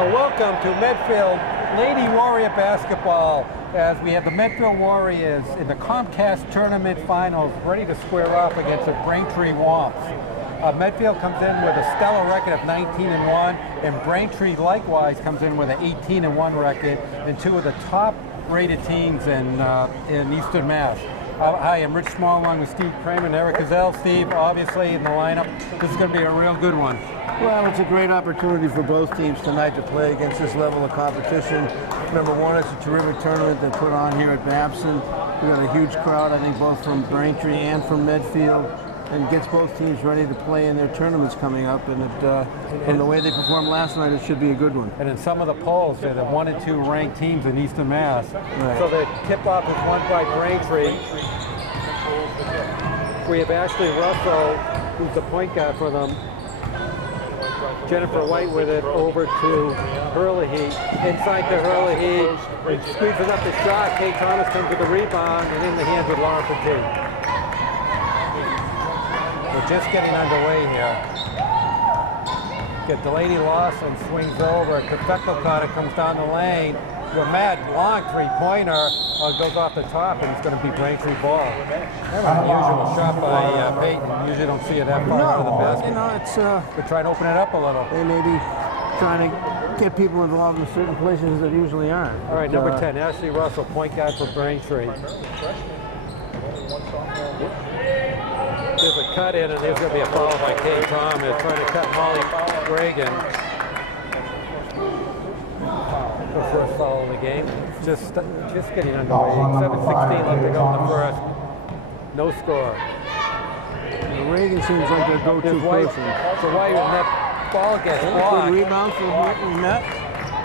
Well, welcome to Medfield Lady Warrior Basketball as we have the Medfield Warriors in the Comcast Tournament Finals ready to square off against the Braintree Womps. Medfield comes in with a stellar record of 19-1, and Braintree likewise comes in with an 18-1 record, and two of the top-rated teams in Eastern Mass. Hi, I'm Rich Small along with Steve Kramer and Eric Gazelle. Steve, obviously, in the lineup. This is going to be a real good one. Well, it's a great opportunity for both teams tonight to play against this level of competition. Number one, it's a terrific tournament they put on here at Babson. We got a huge crowd, I think, both from Braintree and from Medfield, and gets both teams ready to play in their tournaments coming up. And from the way they performed last night, it should be a good one. And in some of the polls, they're the 1 and 2 ranked teams in Eastern Mass. Right. So the tip-off is won by Braintree. We have Ashley Russell, who's the point guard for them. Jennifer White with it over to Hurley. Inside to Hurley. Squeezes up the shot. Kate Thomas comes with the rebound and in the hands with Laura Petit. We're just getting underway here. Get Delaney Lawson swings over. Perfecto Carter comes down the lane. Matt long three-pointer goes off the top, and it's going to be Braintree ball. Kind of an unusual shot by Peyton. You usually don't see it that far out of the basket. You know, it's But try to open it up a little. they may be trying to get people involved in certain places that usually aren't. All right, number 10, Ashley Russell, point guard for Braintree. There's a cut in, and there's going to be a foul by Kate Thomas, trying to cut Molly Reagan. The first foul of the game. Just getting underway. 7:16 left to go in the first. No score. Reagan seems like their go-to person. So White, when that ball gets blocked. Good rebound for Met.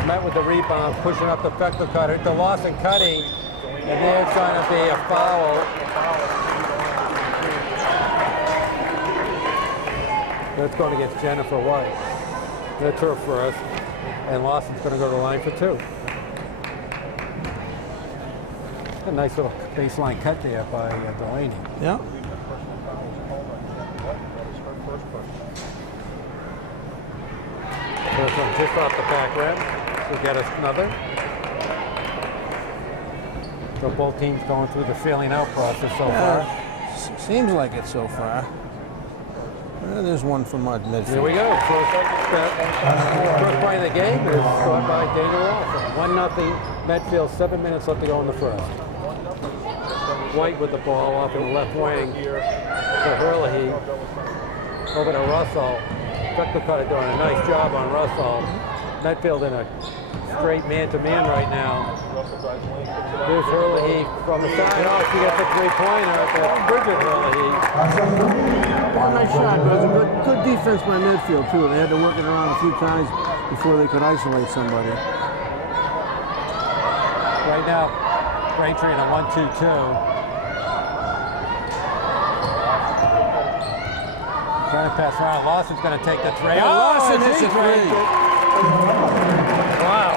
Met with the rebound, pushing up the Perfecto Carter to Lawson Cuddy, and there's going to be a foul. That's going against Jennifer White. That's her first. And Lawson's going to go to the line for two. A nice little baseline cut there by Delaney. Yeah. First one just off the back rim. We'll get us another. So both teams going through the feeling out process so far. Seems like it so far. There's one from Medfield. Here we go. First play of the game is scored by Dana Lawson. 1-0 Medfield, 7 minutes left to go in the first. White with the ball off in the left wing to Hurley. Over to Russell. Perfecto Carter doing a nice job on Russell. Medfield in a straight man-to-man right now. Here's Hurley from the side. Oh, she gets a three-pointer. That's Bridget Hurley. Well, nice shot, but it was a good defense by Medfield, too. They had to work it around a few times before they could isolate somebody. Right now, Braintree in a 1-2-2. Trying to pass around. Lawson's going to take the three. Oh, Lawson hits a three. Wow.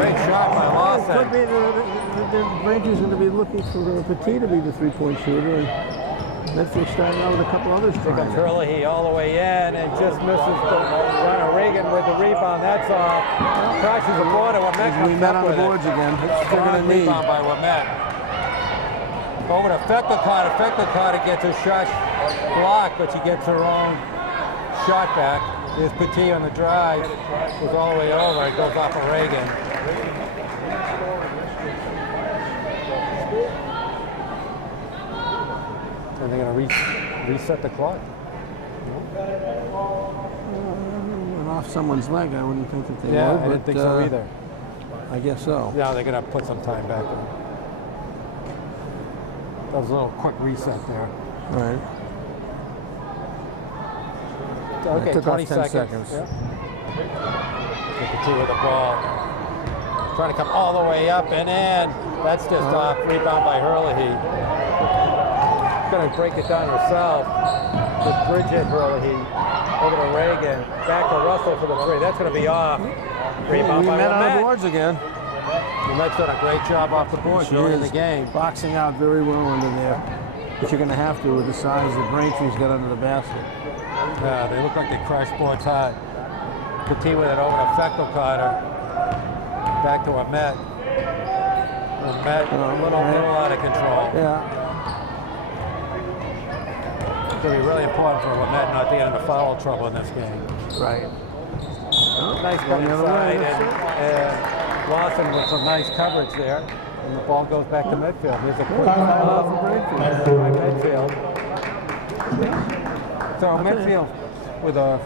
Great shot by Lawson. Braintree's going to be looking for Petit to be the three-point shooter. And Medfield starting out with a couple others. Here comes Hurley all the way in and just misses the runner. Reagan with the rebound. That's off. Crashes the board and Wimette comes up on with the boards again. Strong rebound by Wimette. Over to Perfecto Carter. Perfecto Carter gets her shot blocked, but she gets her own shot back. There's Petit on the drive. Goes all the way over. It goes off of Reagan. And they're going to reset the clock. Went off someone's leg. I wouldn't think that they would. I didn't think so either. I guess so. Yeah, they're going to put some time back in. That was a little quick reset there. All right. Okay, it took 20 off 10 seconds. seconds. Yep. Get the two with the ball. Trying to come all the way up and in. That's just off. Rebound by Hurley. Going to break it down herself with Bridget Hurley. Over to Reagan. Back to Russell for the three. That's going to be off. Rebound by Wimette on the Wimette. boards again. Wimette's done a great job off the board during the game. Boxing out very well under there. But you're going to have to with the size that Braintree's got under the basket. They look like they crashed boards hard. Petit with it over to Feckelcotter. Back to Ahmet. Ahmet a little out of control. Yeah. It's going to be really important for Ahmet not to get into foul trouble in this game. Right. Nice cut inside, and Lawson with some nice coverage there. And the ball goes back to Medfield. There's a quick foul from Braintree by Medfield. So Medfield with a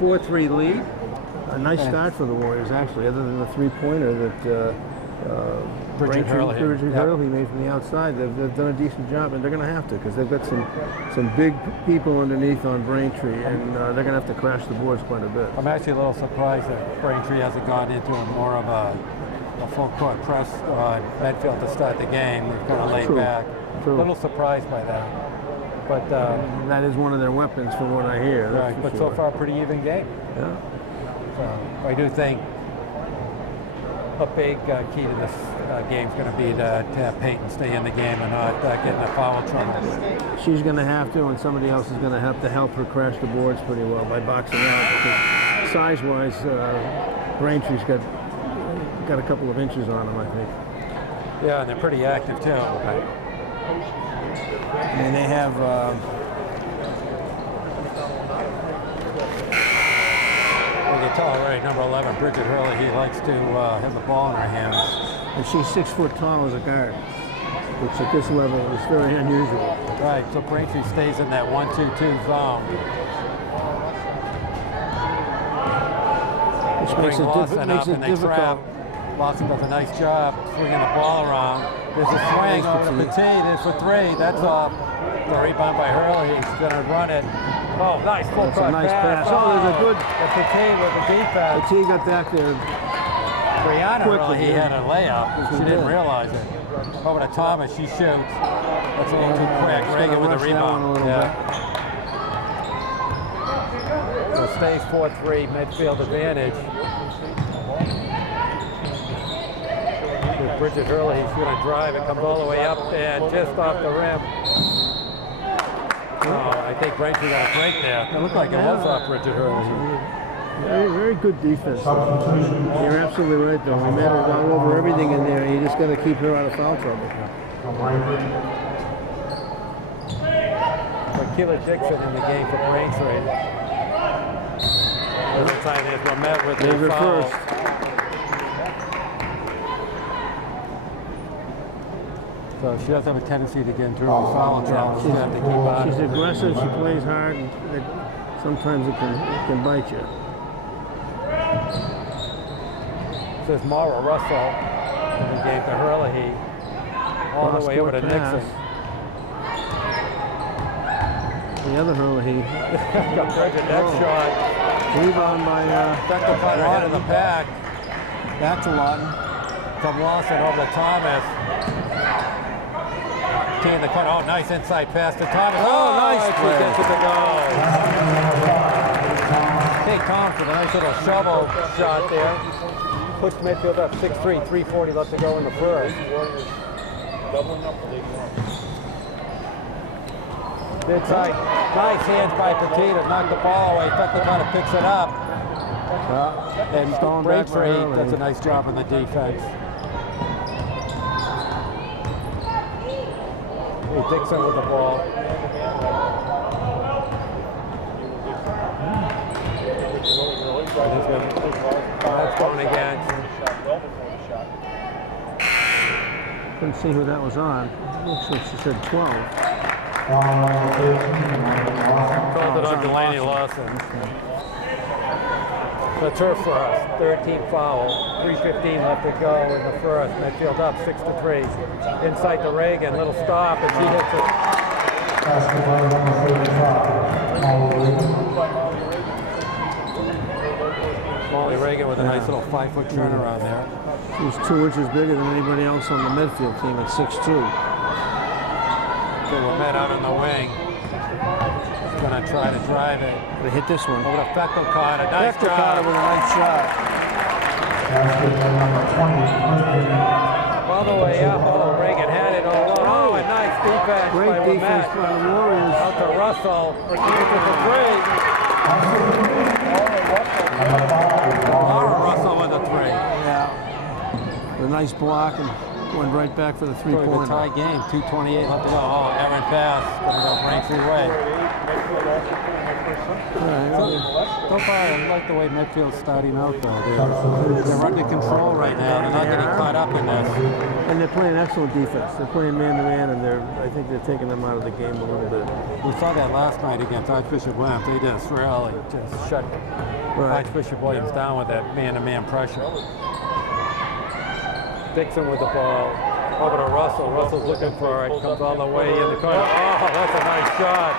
4-3 lead. A nice start for the Warriors, actually, other than the three-pointer that Bridget Hurley made from the outside. They've done a decent job, and they're going to have to, because they've got some big people underneath on Braintree, and they're going to have to crash the boards quite a bit. I'm actually a little surprised that Braintree hasn't gone into more of a full-court press on Medfield to start the game. They've kind of laid back. A little surprised by that. But that is one of their weapons, from what I hear. Right, but so far, a pretty even game. Yeah. So I do think a big key to this game is going to be to have Peyton stay in the game and not get into foul trouble. She's going to have to, and somebody else is going to have to help her crash the boards pretty well by boxing out, because size-wise, Braintree's got a couple of inches on them, I think. Yeah, and they're pretty active too. Right? And they have you can tell already, number 11, Bridget Hurley, he likes to have the ball in her hands. and she's 6 foot tall as a guard, which at this level is very unusual. Right, so Braintree stays in that 1-2-2 zone. Which makes it difficult. Lawson does a nice job swinging the ball around. There's a swing over to Petit. There's for three. That's off. The rebound by Hurley. He's going to run it. Oh, nice full That's a nice pass. Oh, there's a good. Petit with the defense. Petit got back there. Brianna quickly, he had a layup. She didn't realize it. Over to Thomas. She shoots. That's a little too quick. Reagan with the rebound. So it stays 4-3. Medfield advantage. Bridget Hurley, he's going to drive. It comes all the way up and just off the rim. Oh, I think Braintree got a break there. It looked like it was off Bridget Hurley. Very, very good defense. You're absolutely right, though. We made her all over everything in there. You just got to keep her out of foul trouble. Keela Dixon in the game for Braintree. This time is Romet with the foul. First. So she does have a tendency to get into foul trouble. She's have to keep on. She's aggressive. She plays hard, and sometimes it can bite you. This is Mara Russell in the game to Hurley. All the way over to Nixon. The other Hurley. Got Bridget next shot. Rebound by Feckelcotter head of the pack. Back to Lawton. From Lawson over to Thomas. In the corner. Oh, nice inside pass to Thomas. Oh, nice She gets it to go. Big Thomas with a nice little shovel shot there. Pushed Medfield up 6-3, 3:40 left to go in the first. Inside, nice hands by Petit to knock the ball away. Feckelcotter picks it up. And Braintree does a nice job on the defense. Dixon with the ball. That's going against. Couldn't see who that was on. Looks like she said 12. Called it on Delaney Lawson. The turf for us. 13 foul. 3:15 left to go in the first. Medfield up 6-3. Inside to Reagan. Little stop, and she hits it. Molly Reagan with a nice little 5-foot turnaround there. She's 2 inches bigger than anybody else on the Medfield team at 6'2". They were met out on the wing. She's going to try to drive it. They hit this one. Over to Feckelcotter. Nice Feckelcotter job. with a nice shot. All the way up. Oh, Reagan had it all along. Oh, a nice defense. Great by defense Romet. by the Warriors. Out to Russell. For 3. Russell with a three. Yeah. A nice block and went right back for the three-pointer. A tie game, 2:28 left to go. Oh, errant pass. Gonna go Braintree way. So far, I like the way Medfield's starting out, though. They're under control right now. They're not getting caught up in this. And they're playing excellent defense. They're playing man-to-man, and I think they're taking them out of the game a little bit. We saw that last night against Archbishop Williams. They just really just shut Archbishop Williams down with that man-to-man pressure. Dixon with the ball. Over to Russell. Russell's looking for it. Comes all the way in the corner. Oh, that's a nice shot.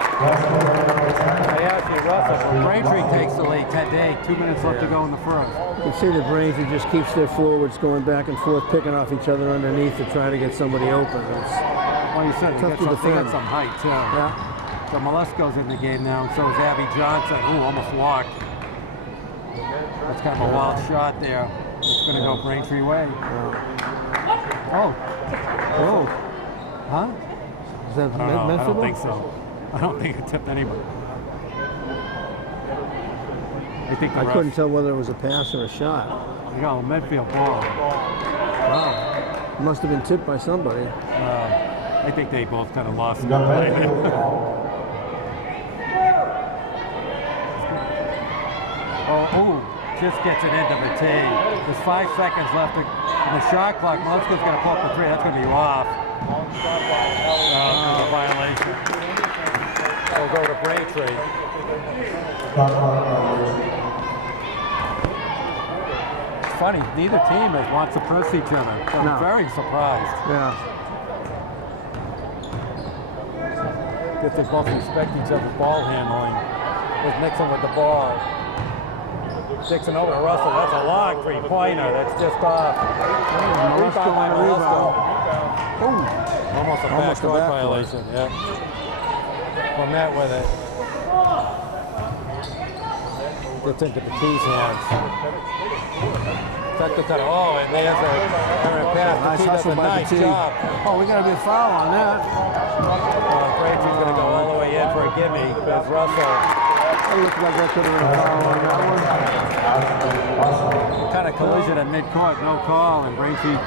Russell. Braintree takes the lead 10-8. 2 minutes left to go in the first. You can see the Braintree just keeps their forwards going back and forth, picking off each other underneath to try to get somebody open. Well, you said they got some height, too. Yeah. So Molesko's in the game now, and so is Abby Johnson. Ooh, almost walked. That's kind of a wild shot there. It's going to go Braintree way. Oh. Huh? Is that I don't think so. I don't think it tipped anybody. I couldn't tell whether it was a pass or a shot. You got a Medfield ball. Wow. It must have been tipped by somebody. I think they both kind of lost the play. Just gets it into the tee. There's 5 seconds left in the shot clock. Molesko's going to pull up the three. That's going to be off. A violation. We'll go to Braintree. It's funny, neither team wants to press each other. So I'm very surprised. Yeah. If they both respect each other's ball handling. There's Nixon with the ball. Dixon over to Russell. That's a long three-pointer. That's just off. Rebound by Molesko. Almost a backcourt violation. Yeah. Met with it. Gets into Batiste hands. And there's a pass. Nice hustle by nice job. Oh, we got to be a foul on that. Braintree's going to go all the way in for a gimme. There's Russell. It looks like that could have been a foul on that one. Kind of collision at midcourt, no call, and Braintree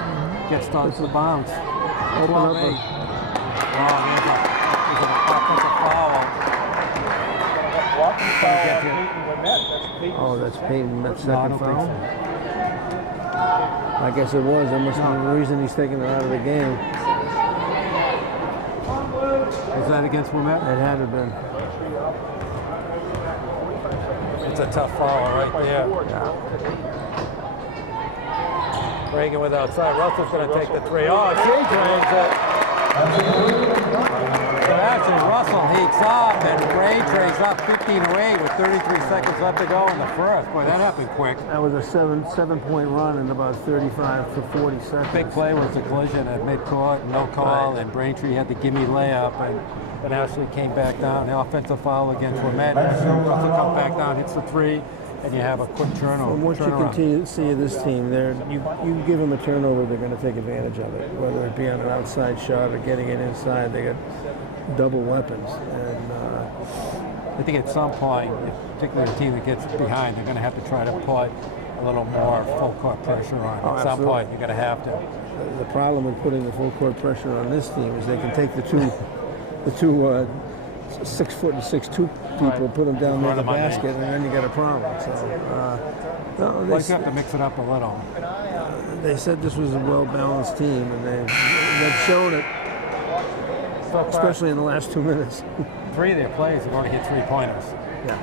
gets started to the bounce. Open up. There's an offensive foul. Oh, that's Peyton. That's second No, I don't foul. think so. I guess it was. That must have been the reason he's taking it out of the game. Was that against Wilmette? It had to have been. It's a tough foul right there. Yeah. Reagan with outside. Russell's going to take the three. Oh, she drains it. So actually, Russell heats up, and Braintree's up 15-8 with 33 seconds left to go in the first. Boy, that happened quick. That was a seven-point run in about 35 to 40 seconds. Big play was the collision at midcourt, no call, and Braintree had the gimme layup, and Ashley came back down. The offensive foul against Wilmette. Russell comes back down, hits the three, and you have a quick turnover. From what you continue to see of this team, you give them a turnover, they're going to take advantage of it. Whether it be on an outside shot or getting it inside, they got double weapons. And I think at some point, particularly a team that gets behind, they're going to have to try to put a little more full court pressure on. At some point, you're going to have to. The problem with putting the full court pressure on this team is they can take the two 6 foot and 6'2" people, put them down near the basket, and then you got a problem. So, you have to mix it up a little. They said this was a well-balanced team, and they've shown it, especially in the last 2 minutes. 3 of their plays have already hit 3-pointers. Yeah.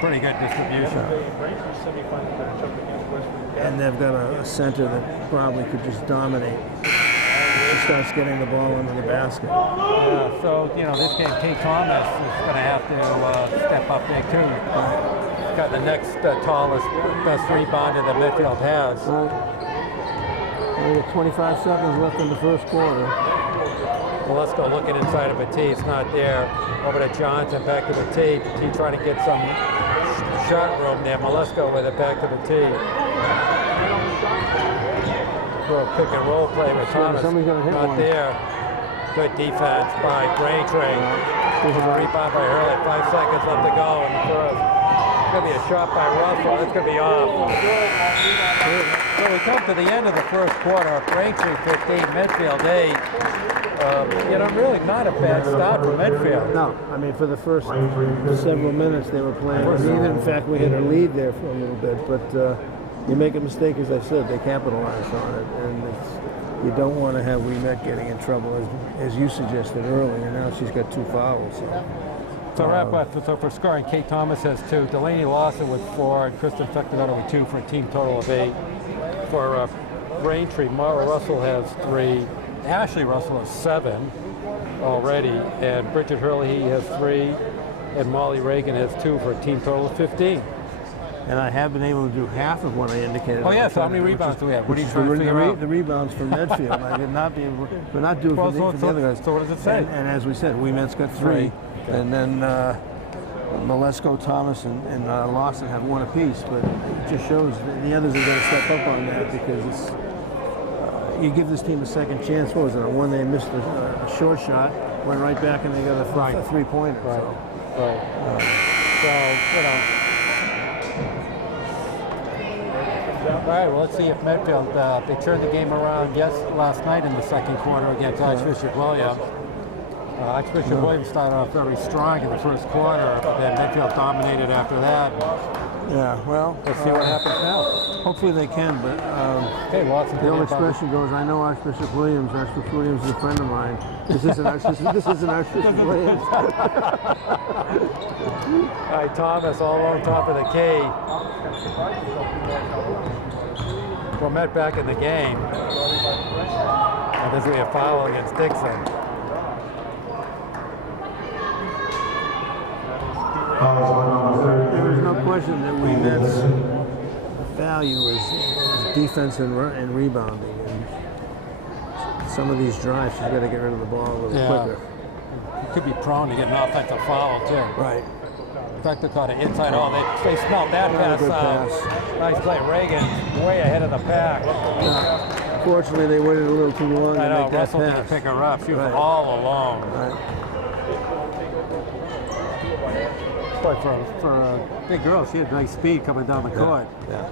Pretty good distribution. And they've got a center that probably could just dominate. She starts getting the ball into the basket. Yeah, so, this game, Kate Thomas is going to have to step up big, too. He's got the next tallest, best rebounder that Medfield has. We have 25 seconds left in the first quarter. Well, let's go looking inside of Batiste. It's not there. Over to Johnson, back to Batiste. Batiste trying to get some shot room there. Molesko with it, back to Batiste. Little pick and roll play with Thomas. Not there. Good defense by Braintree. Rebound by Hurley. 5 seconds left to go in the first. going to be a shot by Russell. That's going to be off. So we come to the end of the first quarter. Braintree 15, Medfield 8. You know, really not a bad start for Medfield. No, I mean, for the first several minutes they were playing. Even in fact, we had a lead there for a little bit. But you make a mistake, as I said, they capitalized on it. And you don't want to have Remet getting in trouble, as you suggested earlier. Now she's got 2 fouls. So wrap up. So for scoring, Kate Thomas has 2, Delaney Lawson with 4, and Kristen Fectonato with 2 for a team total of 8. For Braintree, Mara Russell has 3, Ashley Russell has 7 already, and Bridget Hurley has 3, and Molly Reagan has 2 for a team total of 15. And I have been able to do half of what I indicated. Oh yeah, so how many rebounds do we have? What are you trying to figure out? The rebounds from Medfield. I did not be able, but not do it for the other guys. So what does it say? And as we said, Wemet's got 3, Okay. and then Malesko, Thomas, and Lawson have 1 apiece. But it just shows that the others are going to step up on that, because it's, you give this team a second chance. What was it? One they missed a short shot, went right back, and they got a 3-pointer. Right. So, So, you know. All right, well, let's see if Medfield, they turned the game around last night in the second quarter against Archbishop Williams. Archbishop Williams started off very strong in the first quarter, but then Medfield dominated after that. yeah, well, Let's see what happens now. hopefully they can, but Okay, Watson. the old expression goes, I know Archbishop Williams. Archbishop Williams is a friend of mine. This isn't Archbishop Williams. All right, Thomas all on top of the key. Met back in the game. And this will be a foul against Dixon. There is no question that Wemet's value is defense and rebounding. And some of these drives, she's got to get rid of the ball a little quicker. You could be prone to get an offensive foul, too. Right. Fector caught it inside. Oh, they smelled that pass out. Nice play. Reagan way ahead of the pack. Fortunately, they waited a little too long to make that Russell pass. didn't pick her up. She was all alone. Right. But for a big girl, she had nice speed coming down the court. Yeah.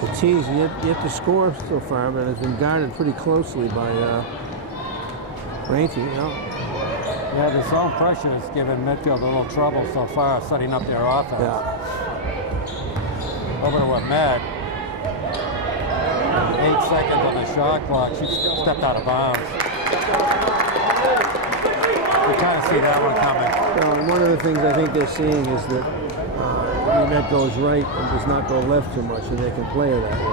The team's yet to score so far, but has been guarded pretty closely by Braintree. You know. Yeah, the zone pressure has given Medfield a little trouble so far, setting up their offense. Yeah. Over to Ahmed. 8 seconds on the shot clock. She stepped out of bounds. We kind of see that one coming. One of the things I think they're seeing is that Wemet goes right and does not go left too much, and they can play her that way.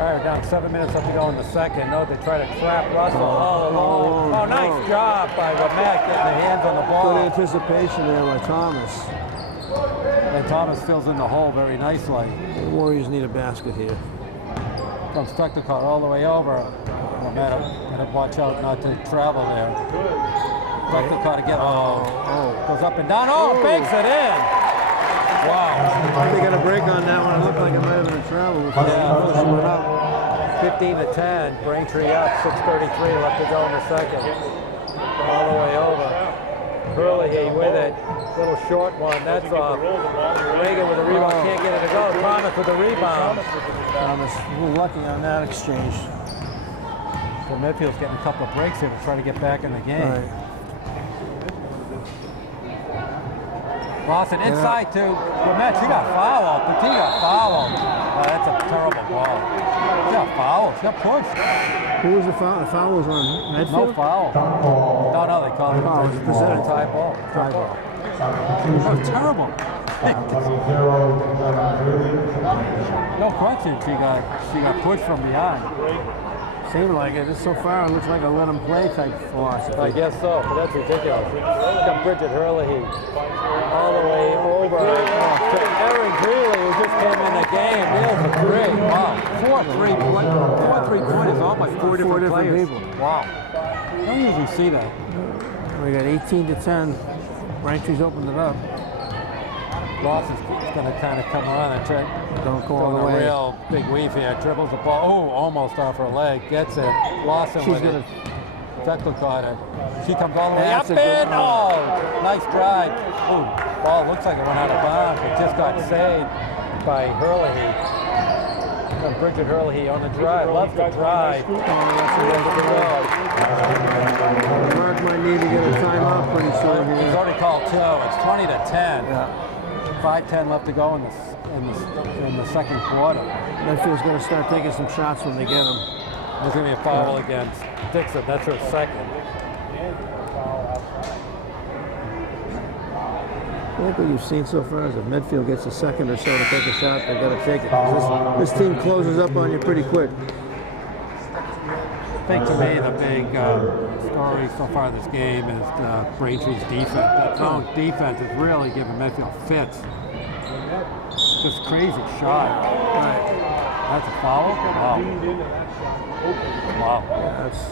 All right, down 7 minutes left to go in the second. No, they try to trap Russell all alone. Oh, nice job by Womack getting the hands on the ball. Good anticipation there by Thomas. And Thomas fills in the hole very nicely. The Warriors need a basket here. Comes Fector all the way over. Womack, gotta watch out not to travel there. Fector again. Goes up and down. Oh, banks it in. Wow. They got a break on that one. It looked like it might have been a travel. Yeah, went up 15 to 10. Braintree up. 6:33 left to go in the second. All the way over. Hurley with it. Little short one. That's off. Reagan with a rebound. Can't get it to go. Thomas with the rebound. Thomas, a little lucky on that exchange. So Medfield's getting a couple of breaks here to try to get back in the game. Right. Lawson inside to Womack. She got fouled. Petit got fouled. Oh, that's a terrible ball. She got fouled. She got pushed. Who was the foul? The foul was on Medfield? No foul. No, they called it it was a tie ball. Tie ball. That was terrible. No question. She got pushed from behind. Seemed like it. So far, it looks like a let them play type philosophy. I guess so, but that's ridiculous. Got Bridget Hurley all the way over to Erin Greeley, who just came in the game. Nails a three. Wow. 4 3-pointers, all by four different players. People. Wow. I don't usually see that. We got 18 to 10. Braintree's opened it up. Ross is going to kind of come around and try. Don't go all the way. A real big weave here. Dribbles the ball. Oh, almost off her leg. Gets it. Lawson with it. Zeckler got it. She comes all the way up That's a good and oh, nice drive. Oh, ball looks like it went out of bounds. It just got saved by Hurley. Bridget Hurley on the drive. Loves the drive. Mark might need to get a timeout pretty soon here. He's already called 2. It's 20 to 10. Yeah. 5:10 left to go in the second quarter. Medfield's going to start taking some shots when they get them. There's going to be a foul against Dixon. That's her second. I think what you've seen so far is if Medfield gets a second or so to take a shot, they've got to take it. This team closes up on you pretty quick. I think to me the big story so far in this game is Braintree's defense. That zone defense is really giving Medfield fits. Just crazy shot. Right. That's a foul? Wow. Wow. Yeah, that's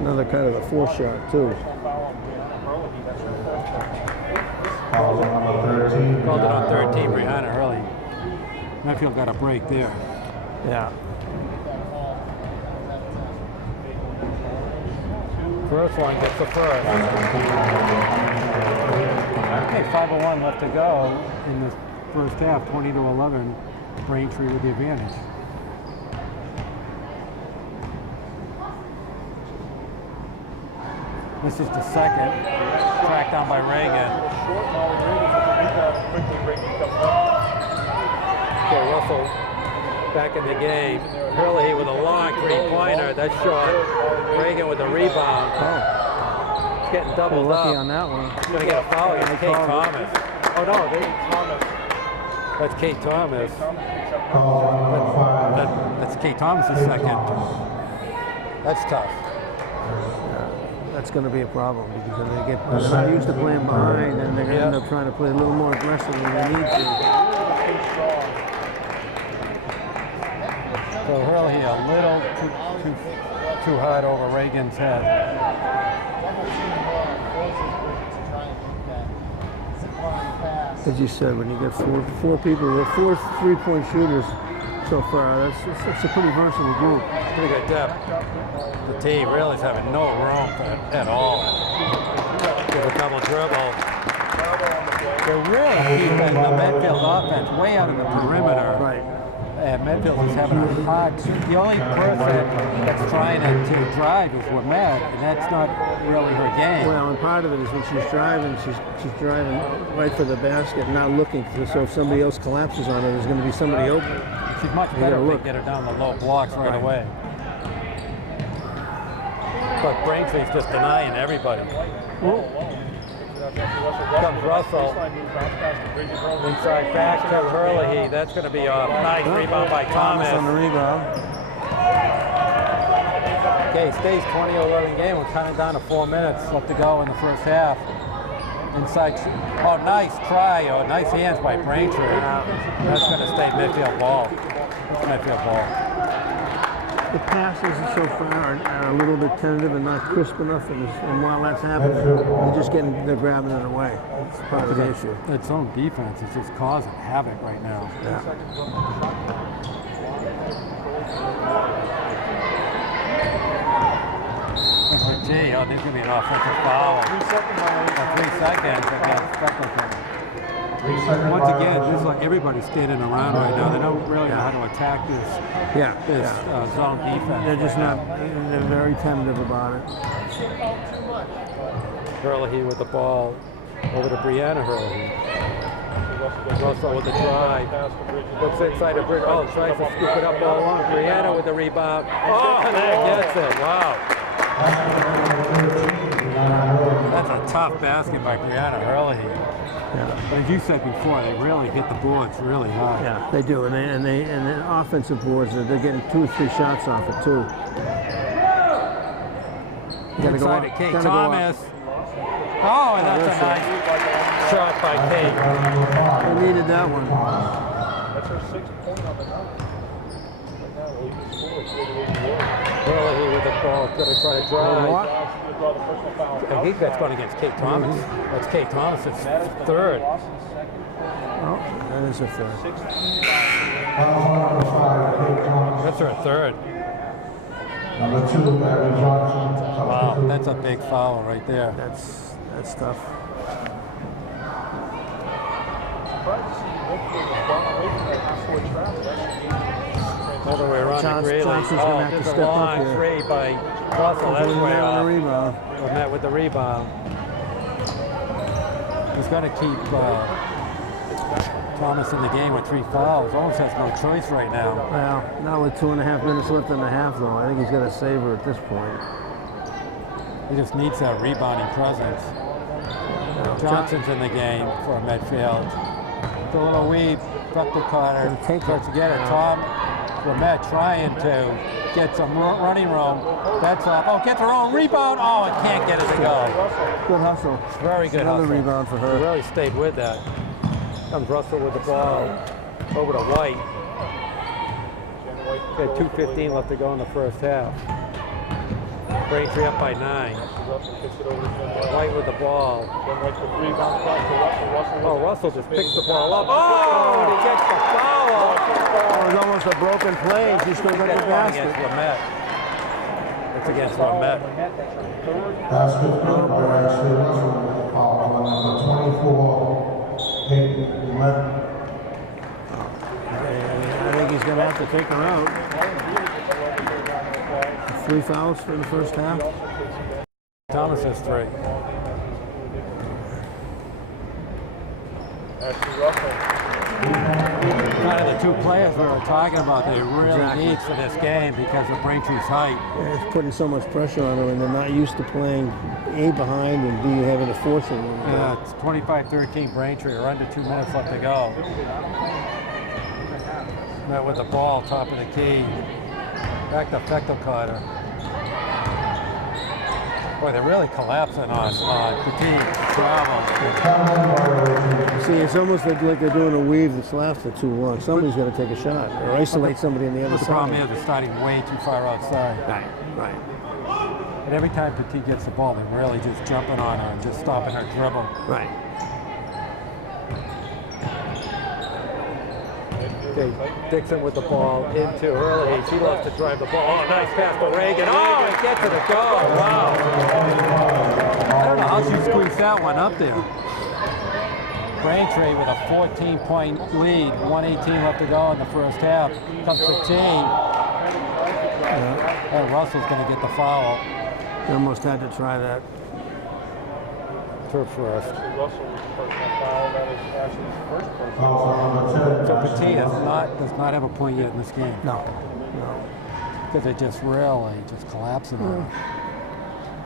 another kind of a force shot, too. Called it on 13, Brianna Hurley. Medfield got a break there. Yeah. First one gets the first. Okay, 5:01 left to go in the first half, 20 to 11. Braintree with the advantage. This is the second, tracked down by Reagan. Okay, Russell back in the game. Hurley with a long three-pointer. That's short. Reagan with a rebound. Oh. It's getting doubled up. Lucky on that one. He's going to get a foul against Kate Thomas. Oh, no. That's Kate Thomas. That's Kate Thomas' second. That's tough. That's going to be a problem because then they're not used to playing behind, and they're going to end up trying to play a little more aggressive than they need to. So Hurley a little too hard over Reagan's head. As you said, when you get four people, with 4 3-point shooters so far, that's a pretty versatile group. Pretty good depth. The team really is having no room at all. Give a double dribble. They're really keeping the Medfield offense way out of the perimeter. Right. And Medfield is having a hard. The only person that's trying to drive is Wimette, and that's not really her game. Well, and part of it is when she's driving right for the basket, not looking. So if somebody else collapses on her, there's going to be somebody open. She's much better if they get her down the low blocks right away. But Braintree's just denying everybody. Comes Russell. Inside back to Hurley. That's going to be a nice rebound by Thomas. On the rebound. Okay, stays 20-11 game. We're kind of down to 4 minutes left to go in the first half. Inside. Oh, nice try. Oh, nice hands by Braintree. That's going to stay midfield ball. Midfield ball. The passes so far are a little bit tentative and not crisp enough, and while that's happening, they're grabbing it away. It's part of the issue. Its own defense is just causing havoc right now. Yeah. Gee, oh, there's going to be an offensive foul. 3 seconds against Speckleton. Once again, this is like everybody's standing around right now. They don't really know how to attack this zone defense. They're just not, they're very tentative about it. Hurley with the ball over to Brianna Hurley. Russell with the drive. Looks inside a brick. Oh, tries to scoop it up all along. Brianna with the rebound. Oh, and that gets it. Wow. That's a tough basket by Brianna Hurley. Yeah. But as you said before, they really hit the boards really hard. Yeah, they do, and the offensive boards, they're getting 2 or 3 shots off it too. Inside to Kate Thomas. Oh, and that's a nice shot by Kate. They needed that one. That's her 6th point on the night. Hurley with the ball, going to try to drive. I think that's going against Kate Thomas. That's Kate Thomas's third. Oh, that is a third. That's her third. Number 2, Larry Johnson. Wow, That's a big foul right there. That's tough. Other way around, really. Johnson's gonna have to step up long here. three by Russell. That's way on off. the rebound. Met with the rebound. He's got to keep Thomas in the game with 3 fouls. Almost has no choice right now. Well, not with 2.5 minutes left in the half, though. I think he's got to savor at this point. He just needs that rebounding presence. Johnson's in the game for Medfield. It's a little weave. Vector Carter starts to get it. Tom Lamette trying to get some running room. That's off. Oh, gets her own rebound. Oh, it can't get it to go. Good hustle. Very good Another hustle. rebound for her. She really stayed with that. Comes Russell with the ball over to White. Got 2:15 left to go in the first half. Braintree up by 9. White with the ball. Oh, Russell just picks the ball up. Oh, he gets the foul. Oh, it was almost a broken play. She still got the basket. Against Lamette. It's against Lamette. Basket good by Ashley Russell. Foul on number 24, Peyton Lamette. I think he's going to have to take her out. 3 fouls for the first half. Thomas has 3. Kind of the 2 players we were talking about they really need for this game because of Braintree's height. Yeah, it's putting so much pressure on her, and they're not used to playing A behind and B having to force it. Yeah, it's 25-13 Braintree. We're under 2 minutes left to go. Met with the ball, top of the key. Back to Fectel Carter. Boy, they're really collapsing on Petit travel. See, it's almost like they're doing a weave that's lasted too long. Somebody's got to take a shot or isolate somebody on the other The side. problem is they're starting way too far outside. Right. And every time Petit gets the ball, they're really just jumping on her and just stopping her dribble. Right. Okay, Dixon with the ball into Hurley. She loves to drive the ball. Oh, nice pass to Reagan. Oh, it gets her to go. Wow. I don't know how she squeezed that one up there. Braintree with a 14-point lead. 1:18 left to go in the first half. Comes Petit. Oh, Russell's going to get the foul. They almost had to try that. Turf first. Foul on number 10, So Petit does not have a point yet in this game. No. Because they just really just collapsing on her.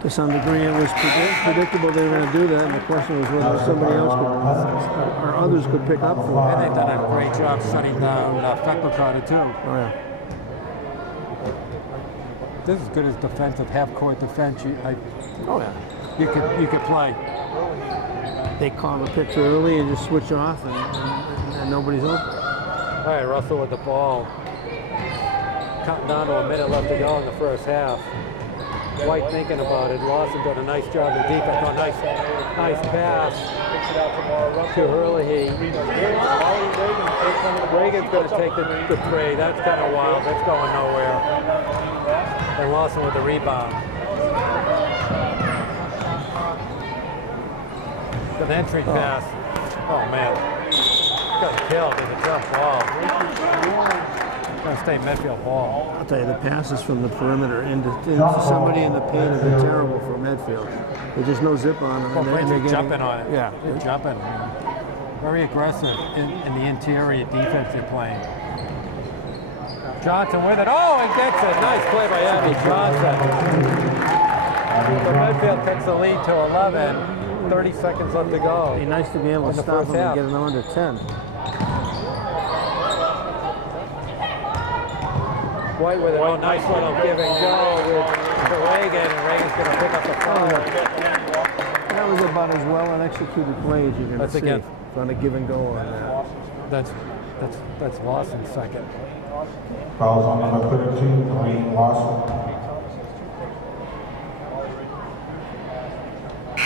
To some degree, it was predictable they were going to do that, and the question was whether somebody else could, or others could pick up for it. And they've done a great job shutting down Fectel Carter too. Oh, yeah. This is as good as defensive half-court defense. You could play. They call the pitch early and just switch off, and nobody's open. All right, Russell with the ball. Counting down to a minute left to go in the first half. White thinking about it. Lawson did a nice job in defense. Oh, nice pass to Hurley. Reagan's going to take the 3. That's kind of wild. That's going nowhere. And Lawson with the rebound. An entry pass. Oh, man. Got killed in the jump ball. Going to stay Medfield ball. I'll tell you, the passes from the perimeter into somebody in the paint have been terrible for Medfield. There's just no zip on them. Well, and they're jumping on it. Yeah. They're jumping. Very aggressive in the interior defense they're playing. Johnson with it. Oh, and gets it. Nice play by Abby Johnson. So Medfield takes the lead to 11. 30 seconds left to go. It'd be nice to be able to stop them and get them under 10. White with it. Oh, nice little give and go to Reagan, and Reagan's going to pick up the foul. That was about as well an executed play as you're going to see. Again. On a give and go on that. That's Lawson's second. Fouls on number 13, Dwayne Lawson.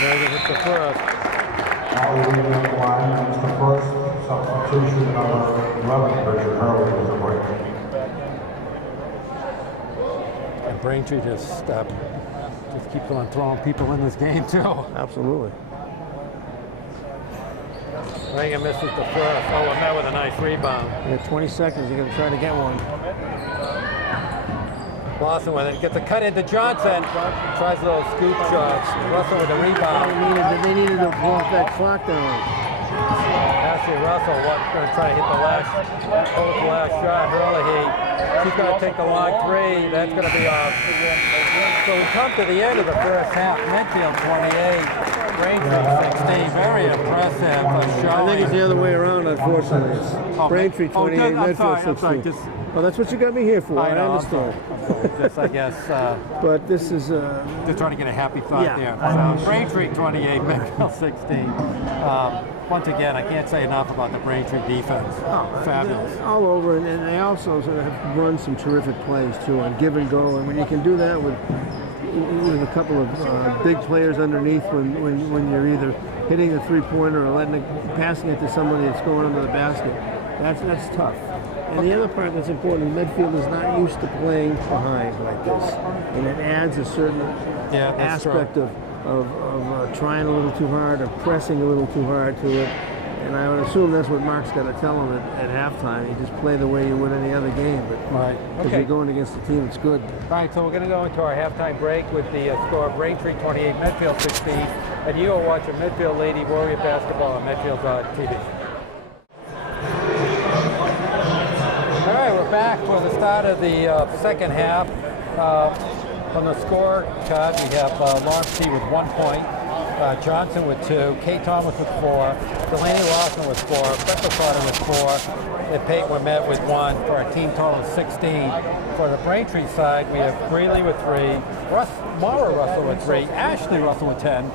Reagan hits the first. Now leading on the line, it's the first substitution, number 11, Richard Hurley with the break. And Braintree just keeps on throwing people in this game too. Absolutely. Reagan misses the first. Oh, we're met with a nice rebound. You got 20 seconds. You're going to try to get one. Lawson with it. Gets a cut into Johnson. Tries a little scoop shots. Russell with the rebound. They needed to close that clock down. Ashley Russell going to try to hit the last shot. Hurley, she's going to take the long three. That's going to be off. So we come to the end of the first half. Medfield 28, Braintree 16. Very impressive showing. I think it's the other way around, unfortunately. It's Braintree 28, Medfield 16. Oh, that's what you got me here for. I understand. Just, I guess. But this is. Just trying to get a happy thought there. So Braintree 28, Medfield 16. Once again, I can't say enough about the Braintree defense. Fabulous. All over, and they also sort of have run some terrific plays too on give and go. And when you can do that with a couple of big players underneath, when you're either hitting the three-pointer or passing it to somebody that's going under the basket, that's tough. And the other part that's important is Medfield is not used to playing behind like this, and it adds a certain aspect of trying a little too hard or pressing a little too hard to it. And I would assume that's what Mark's got to tell him at halftime. You just play the way you would any other game, but if you're going against the team, it's good. All right, so we're going to go into our halftime break with the score of Braintree 28, Medfield 16, and you are watching Medfield Lady Warrior basketball on Medfield TV. All right, we're back for the start of the second half. On the score card, we have Lawrence C with 1 point, Johnson with 2, Kate Thomas with 4, Delaney Lawson with 4, Becca Carter with 4, and Peyton were met with 1 for a team total of 16. For the Braintree side, we have Greeley with 3, Mara Russell with 3, Ashley Russell with 10,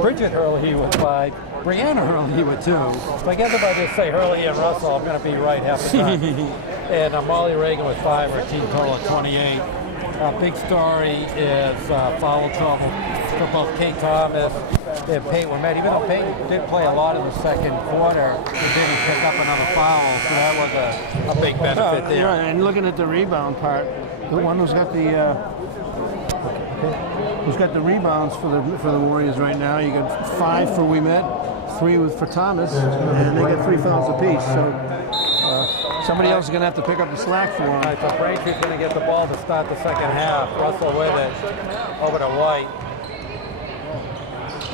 Bridget Hurley with 5, Brianna Hurley with 2. So I guess if I just say Hurley and Russell, I'm going to be right half the time. And Molly Reagan with 5 for a team total of 28. Big story is foul trouble for both Kate Thomas and Peyton were met. Even though Peyton did play a lot in the second quarter, he didn't pick up another foul, so that was a big benefit there. Right, and looking at the rebound part, the one who's got the rebounds for the Warriors right now. You got 5 for Ouimet, 3 for Thomas, and they got 3 fouls apiece. So. Somebody else is going to have to pick up the slack for him. All right, so Braintree's going to get the ball to start the second half. Russell with it, over to White.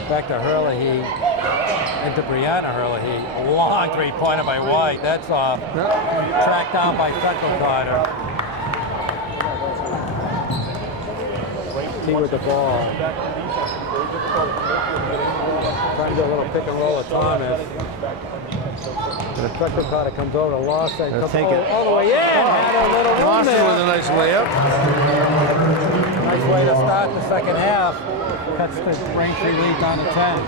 Back to Hurley, into Brianna Hurley. A long three-pointer by White. That's off. Tracked down by Carter. T with the ball. Trying to get a little pick and roll of Thomas. And Carter comes over to Lawson. Comes all the way in. Had a little room Lawson there. with a nice layup. Nice way to start the second half. Cuts the Braintree lead down to 10.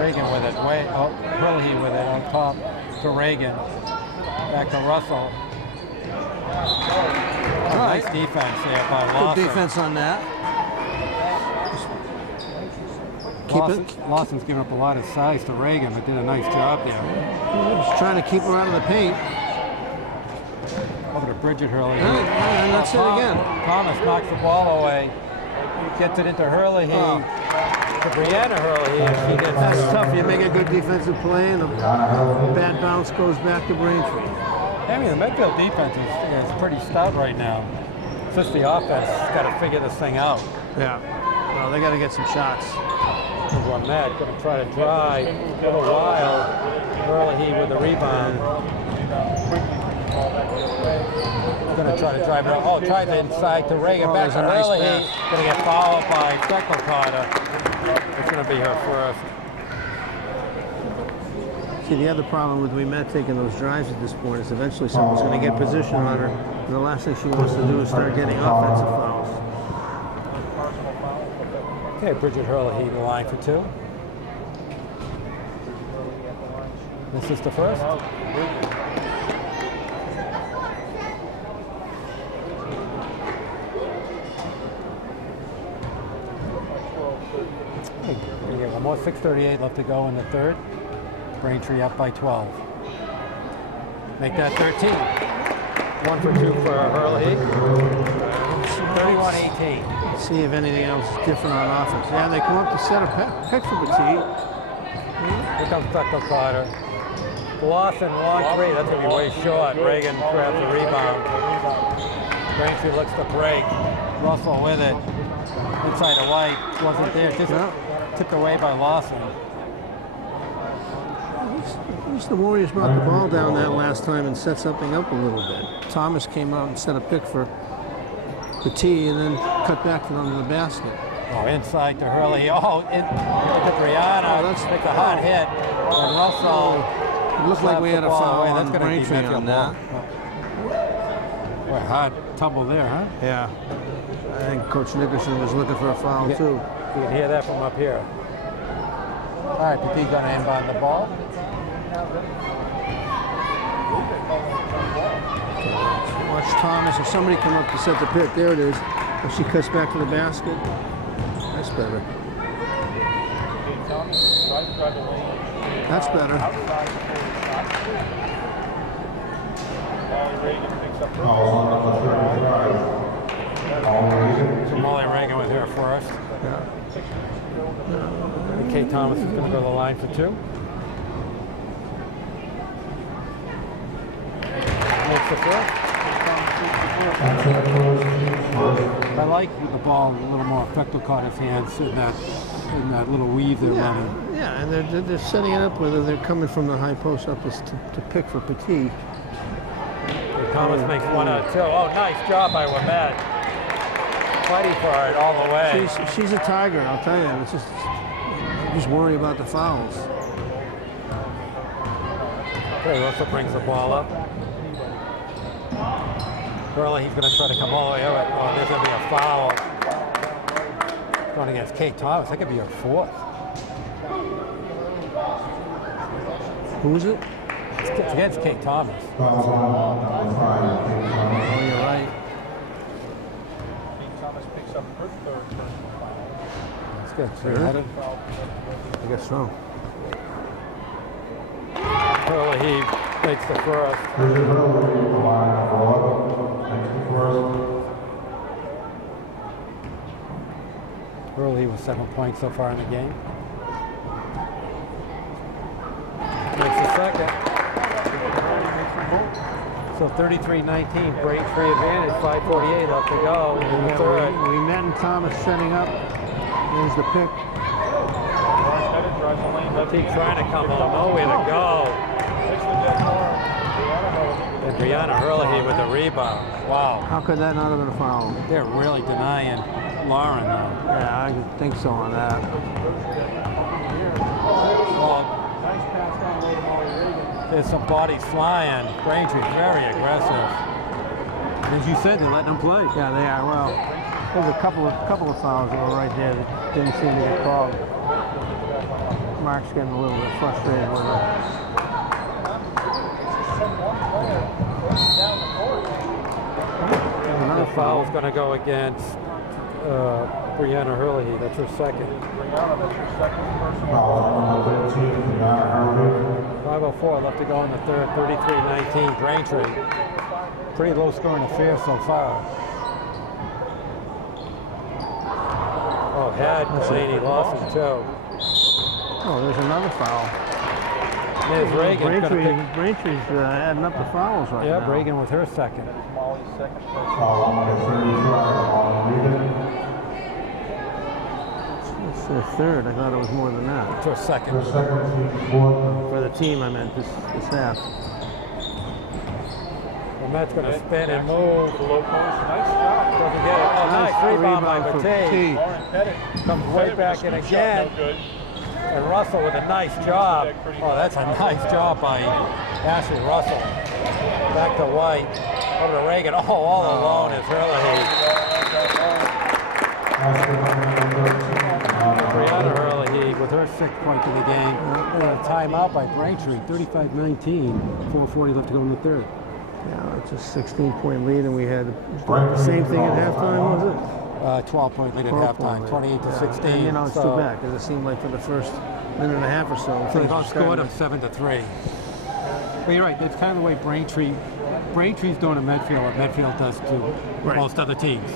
Reagan with it. Hurley with it on top to Reagan. Back to Russell. Nice defense there by Lawson. Good defense on that. Lawson's giving up a lot of size to Reagan, but did a nice job there. Just trying to keep her out of the paint. Over to Bridget Hurley. And that's it again. Thomas knocks the ball away. Gets it into Hurley. To Brianna Hurley. That's tough. You make a good defensive play, and a bad bounce goes back to Braintree. I mean, the Medfield defense is pretty stout right now. It's just the offense got to figure this thing out. Yeah. Well, they got to get some shots. On that, going to try to drive a little wild. Hurley with the rebound. Going to try to drive it out. Oh, tried to inside to Reagan. Back to Hurley. Going to get fouled by Carter. It's going to be her first. See, the other problem with Ouimet taking those drives at this point is eventually someone's going to get position on her, and the last thing she wants to do is start getting offensive fouls. Okay, Bridget Hurley in the line for 2. This is the first. Okay, one more, 6:38 left to go in the third. Braintree up by 12. Make that 13. 1 for 2 for Hurley. 31-18. Let's see if anything else is different on offense. Yeah, they come up to set a pick for Petit. Here comes Tucker Carter. Lawson, long three. That's going to be way short. Reagan grabs the rebound. Braintree looks to break. Russell with it. Inside to White. Wasn't there. Just tipped away by Lawson. At least the Warriors brought the ball down that last time and set something up a little bit. Thomas came out and set a pick for Petit and then cut back to under the basket. Oh, inside to Hurley. Oh, into Brianna. That's a hot hit. And Russell. It looked like we had a foul on That's Braintree on that. Boy, hard tumble there, huh? Yeah. I think Coach Nickerson was looking for a foul, too. You can hear that from up here. All right, Petit going to inbound the ball. Watch Thomas or somebody come up to set the pick. There it is. And she cuts back to the basket. That's better. That's better. So Molly Reagan with her first. Yeah. And Kate Thomas is going to go to the line for two. Makes the first. I like the ball a little more effective caught his hands in that little weave they're running. Yeah, and they're setting it up whether they're coming from the high post up to pick for Petit. Thomas makes one out of two. Oh, nice job by Wemette. Fighting for it all the way. She's a tiger, I'll tell you. It's just worry about the fouls. Okay, Russell brings the ball up. Hurley, he's going to try to come all the way over. Oh, there's going to be a foul. Going against Kate Thomas. That could be her fourth. Who is it? It's against Kate Thomas. Oh, you're right. Thomas picks up her third personal foul. Let's get clear-headed. I guess so. Hurley, he makes the first. Hurley was 7 points so far in the game. Makes the second. So 33-19, Braintree advantage, 5:48 left to go in the third. We met and Thomas setting up. There's the pick. Petit trying to come home, nowhere to go. And Brianna Hurley with the rebound. Wow. How could that not have been a foul? They're really denying Lauren though. Yeah, I could think so on that. Well, there's some bodies flying. Braintree very aggressive. As you said, they're letting them play. Yeah, they are. Well, there's a couple of fouls that were right there that didn't seem to get called. Mark's getting a little bit frustrated with it. Another foul is going to go against Brianna Hurley. That's her second. Brianna, that's her second personal 5:04 left to go in the third. 33-19 Braintree. Pretty low scoring affair so far. Oh, had Laney Lawson too. Oh, there's another foul. There's Reagan. Braintree's adding up the fouls right now. Yeah, Reagan with her second. Molly's second personal It's their third. I thought it was more than that. It's her second. For the team, I meant this half. Wemette's going to spin and move. Low post, nice job. Doesn't get it. Oh, nice rebound by for Petit. Lauren Pettit Comes right back in again. No good. And Russell with a nice job. Oh, that's a nice job by Ashley Russell. Back to White. Over to Reagan. Oh, all alone is Hurley. Brianna Hurley with her 6th point in the game. And a timeout by Braintree. 35-19. 4:40 left to go in the third. Yeah, it's a 16-point lead, and we had the same thing at halftime, was it? 12-point lead at 12 halftime, 28-16. And, you know, it's too bad because it seemed like for the first minute and a half or so, They things were outscored them starting 7-3. But you're right. That's kind of the way Braintree's doing at Medfield. What Medfield does to most other teams.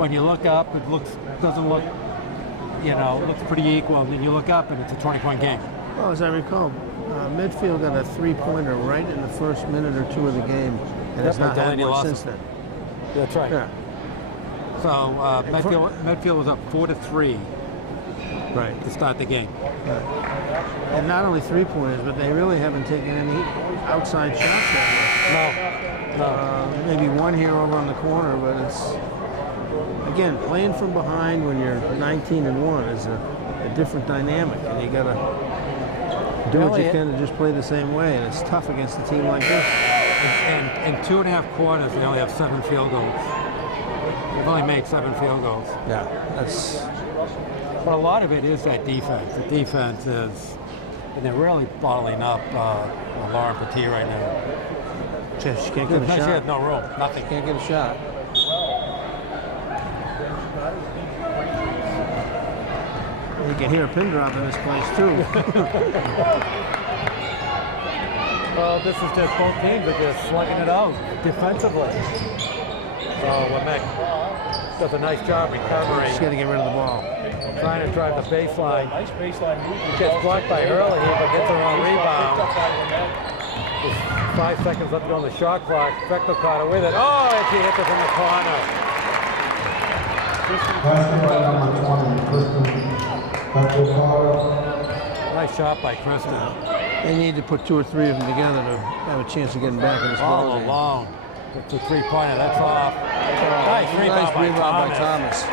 when you look up, it doesn't look, you know, it looks pretty equal. And then you look up, and it's a 20-point game. Well, as I recall, Medfield got a 3-pointer right in the first minute or two of the game, and it's not had one since then. That's right. Yeah. So Medfield was up 4-3 Right. to start the game. And not only 3-pointers, but they really haven't taken any outside shots that No. much. Maybe one here over on the corner, but it's, again, playing from behind when you're 19-1 is a different dynamic, and you got to do what you can to just play the same way, and it's tough against a team like this. And 2.5 quarters, they only have 7 field goals. They've only made 7 field goals. Yeah, that's. But a lot of it is that defense. The defense is, and they're really bottling up Lauren Petit right now. She can't get a She shot. has no room, nothing. Can't get a shot. You can hear a pin drop in this place too. Well, this is just both teams are just slugging it out defensively. So Womack does a nice job recovering. Just got to get rid of the ball. Trying to drive the baseline. Nice baseline move. Gets blocked by Hurley, but gets her own rebound. There's 5 seconds left on the shot clock. Feckel caught her with it. Oh, and she hits it from the corner. Basket by number 20, Kristen Becker. Nice shot by Kristen. They need to put 2 or 3 of them together to have a chance of getting back in this ball All game. alone. It's a 3-pointer. That's off. Nice rebound by Thomas.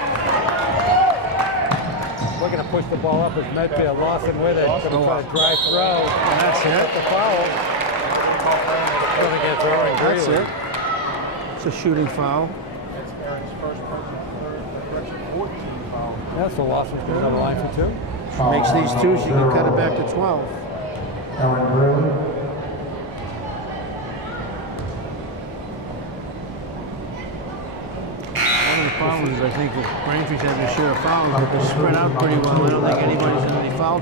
Looking to push the ball up as Medfield. Lawson with it. Going to try to drive throw. And that's it. The foul. Going to get throwing. That's it. It's a shooting foul. It's Aaron's first personal third, 14 foul. Yeah, so Lawson's going to the line for 2. She makes these 2, she can cut it back to 12. Aaron Gray. One of the problems, I think, that Braintree's having a share of fouls, but they're spread out pretty well. I don't think anybody's in any foul.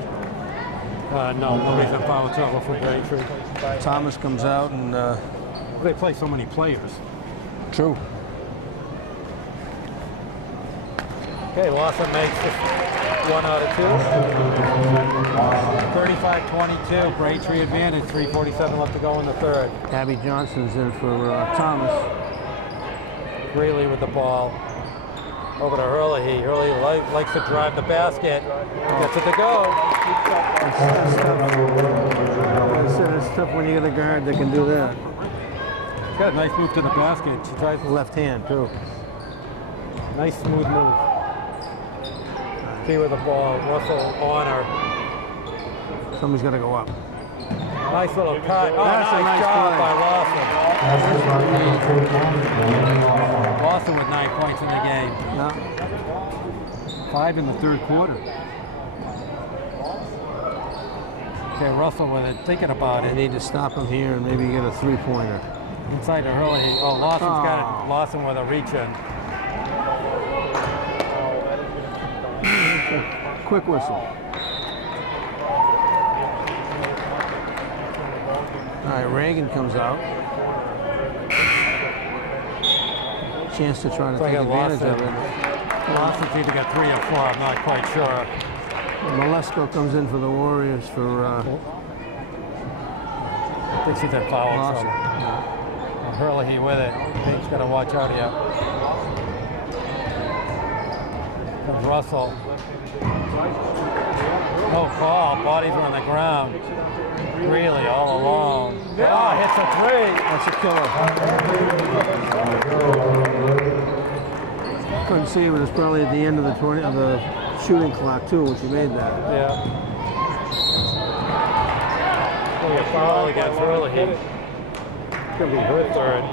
No, nobody's in foul trouble for Braintree. Thomas comes out and... They play so many players. True. Okay, Lawson makes it 1 out of 2. 35-22, Braintree advantage, 3:47 left to go in the third. Abby Johnson's in for Thomas. Greeley with the ball. Over to Hurley. Hurley likes to drive the basket. Gets it to go. It's tough when you get a guard that can do that. She's got a nice move to the basket. She tries Left hand, too. nice smooth move. Key with the ball. Russell on her. Somebody's got to go up. Nice little cut. Oh, That's a nice job play. by Lawson. Basket by number 14, Lawson with 9 points in the game. No. 5 in the third quarter. Okay, Russell with it, thinking about They it. need to stop him here and maybe get a 3-pointer. Inside to Hurley. Oh, Lawson's got it. Lawson with a reach in. Quick whistle. All right, Reagan comes out. Chance to try to So I take got advantage of Lawson. it. Lawson's either got 3 or 4, I'm not quite sure. Malesko comes in for the Warriors for I think she's at foul Lawson. trouble. Hurley with it. Page's got to watch out here. Comes Russell. No call. Bodies are on the ground. Really all alone. Oh, hits a 3. That's a killer. Couldn't see him, but it's probably at the end of the shooting clock too when she made that. Yeah. Only a foul against Hurley. It's going to be her third.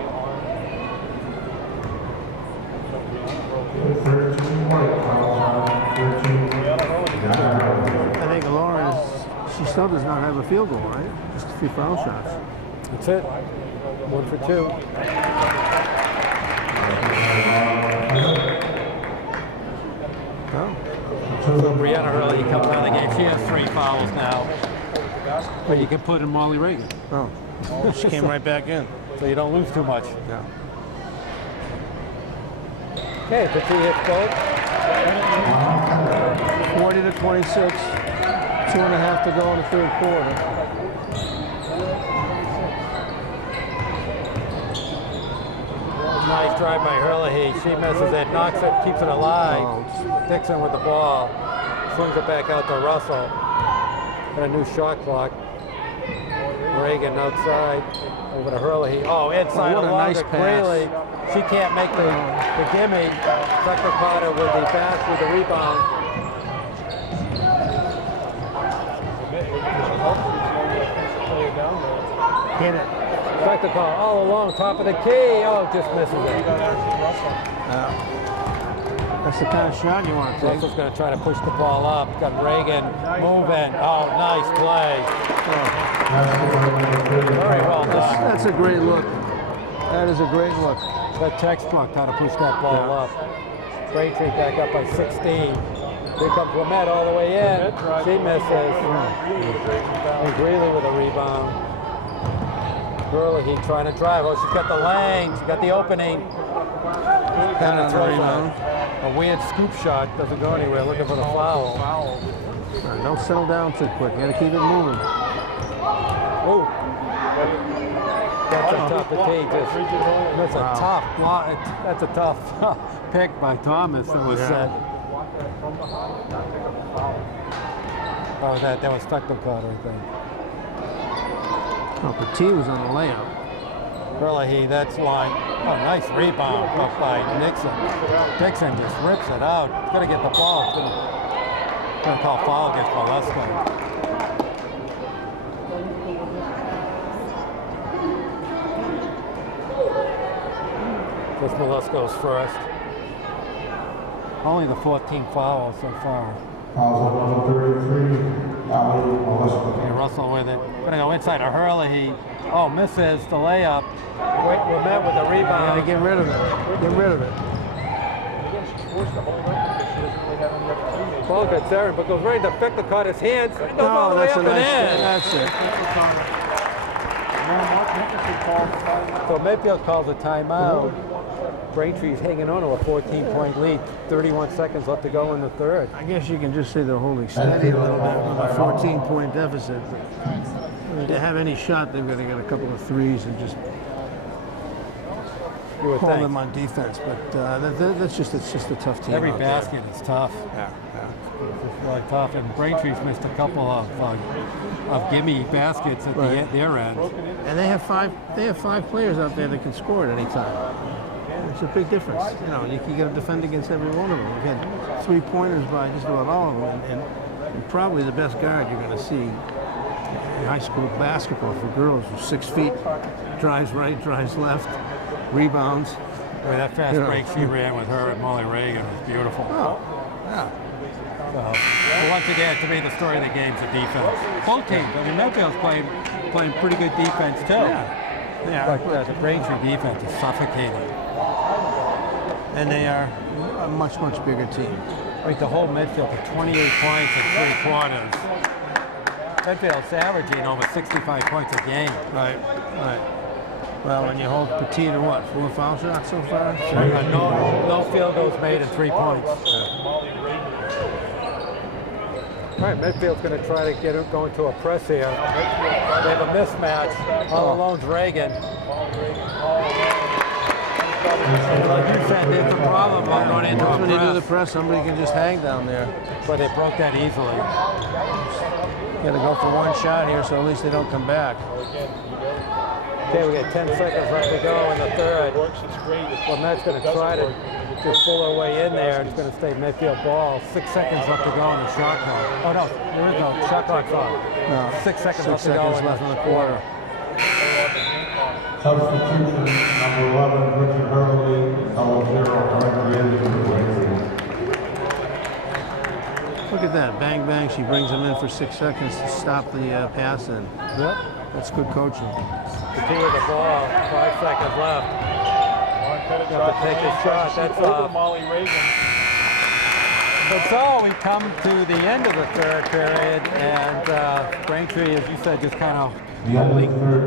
13 white fouls, 13. I think Lauren she still does not have a field goal, right? Just 3 foul shots. That's it. 1 for 2. Oh. So Brianna Hurley comes out of the game. She has 3 fouls now. But you can put in Molly Reagan. Oh. She came right back in. So you don't lose too much. Yeah. Okay, Petit hits both. 40 to 26. 2.5 to go in the third quarter. Nice drive by Herlihy. She misses it, knocks it, keeps it alive. Dixon with the ball. Swings it back out to Russell. Got a new shot clock. Reagan outside. Over to Herlihy. Oh, inside what a along nice to pass. Greeley. She can't make the gimme. Tucker Carter with the pass with the rebound. Hit it. Tucker Carter all along, top of the key. Oh, just misses it. That's the kind of shot you want to take. Russell's going to try to push the ball up. Got Reagan moving. Oh, nice play. Very well done. That's a great look. That is a great look. That textbook, how to push that ball up. Braintree back up by 16. Here comes Lamette all the way in. She misses. And Greeley with a rebound. Herlihy trying to drive. Oh, she's got the lane. She's got the opening. Kind of throws a weird scoop shot. Doesn't go anywhere. Looking for the foul. Right, don't settle down too quick. You got to keep it moving. Oh. That's a tough that's a tough block. That's a tough pick by Thomas that was set. Oh, that was Tucker Carter, I think. Oh, Petit was on the layup. Herlihy, that's line. Oh, nice rebound up by Nixon. Dixon just rips it out. It's going to get the ball. It's going to call foul against Molesko. This Molesko's first. Only the 14th foul so far. Fouls number 33. Okay, Russell with it. Gonna go inside to Herlihy. Oh, misses the layup. We're met with the rebound. Yeah, get rid of it. Get rid of it. Ball gets there, but goes right into Tucker Carter's hands. It goes all Oh, the way that's up a and nice. in. That's it. So Medfield calls a timeout. Braintree's hanging on to a 14-point lead. 31 seconds left to go in the third. I guess you can just say they're holding steady a little bit with a 14-point deficit. To have any shot, they've got to get a couple of threes and just hold them on defense. But it's just a tough team. Every out basket is tough. there. It's really tough. And Braintree's missed a couple of gimme baskets at their end. And they have five players out there that can score at any time. It's a big difference. You know, you got to defend against every one of them. We've had 3-pointers by just about all of them, and probably the best guard you're going to see in high school basketball for girls who's 6 feet, drives right, drives left, rebounds. Boy, that fast break she ran with her and Molly Reagan was beautiful. Oh, yeah. So, once again, to me, the story of the game is the defense. Both teams. I mean, Medfield's playing pretty good defense too. Yeah. But the Braintree defense is suffocating. And they are a much, much bigger team. Right, the whole Medfield for 28 points in 3 quarters. Medfield's averaging over 65 points a game. Right. Well, and you hold Petit to what, 4 foul shots so far? No field goals made in 3 points. All right, Medfield's going to try to get it going to a press here. They have a mismatch. All alone's Reagan. Like you said, there's a problem about going into a press. When you do the press, somebody can just hang down there. But they broke that easily. You got to go for one shot here, so at least they don't come back. Okay, we got 10 seconds left to go in the third. Well, Med's going to try to just pull their way in there. It's going to stay Medfield ball. 6 seconds left to go in the shot clock. Oh, no, there is no shot clock's off. No, 6 seconds 6 left to go seconds left in the quarter. Substitution number 11, Richard Herlihy, number 0, Look at that, bang, bang. She brings him in for 6 seconds to stop the pass in. Yep. That's good coaching. Petit with the ball, 5 seconds left. Got to take a shot, that's off. Molly Reagan. But so we come to the end of the third period, and Braintree, as you said, just kind of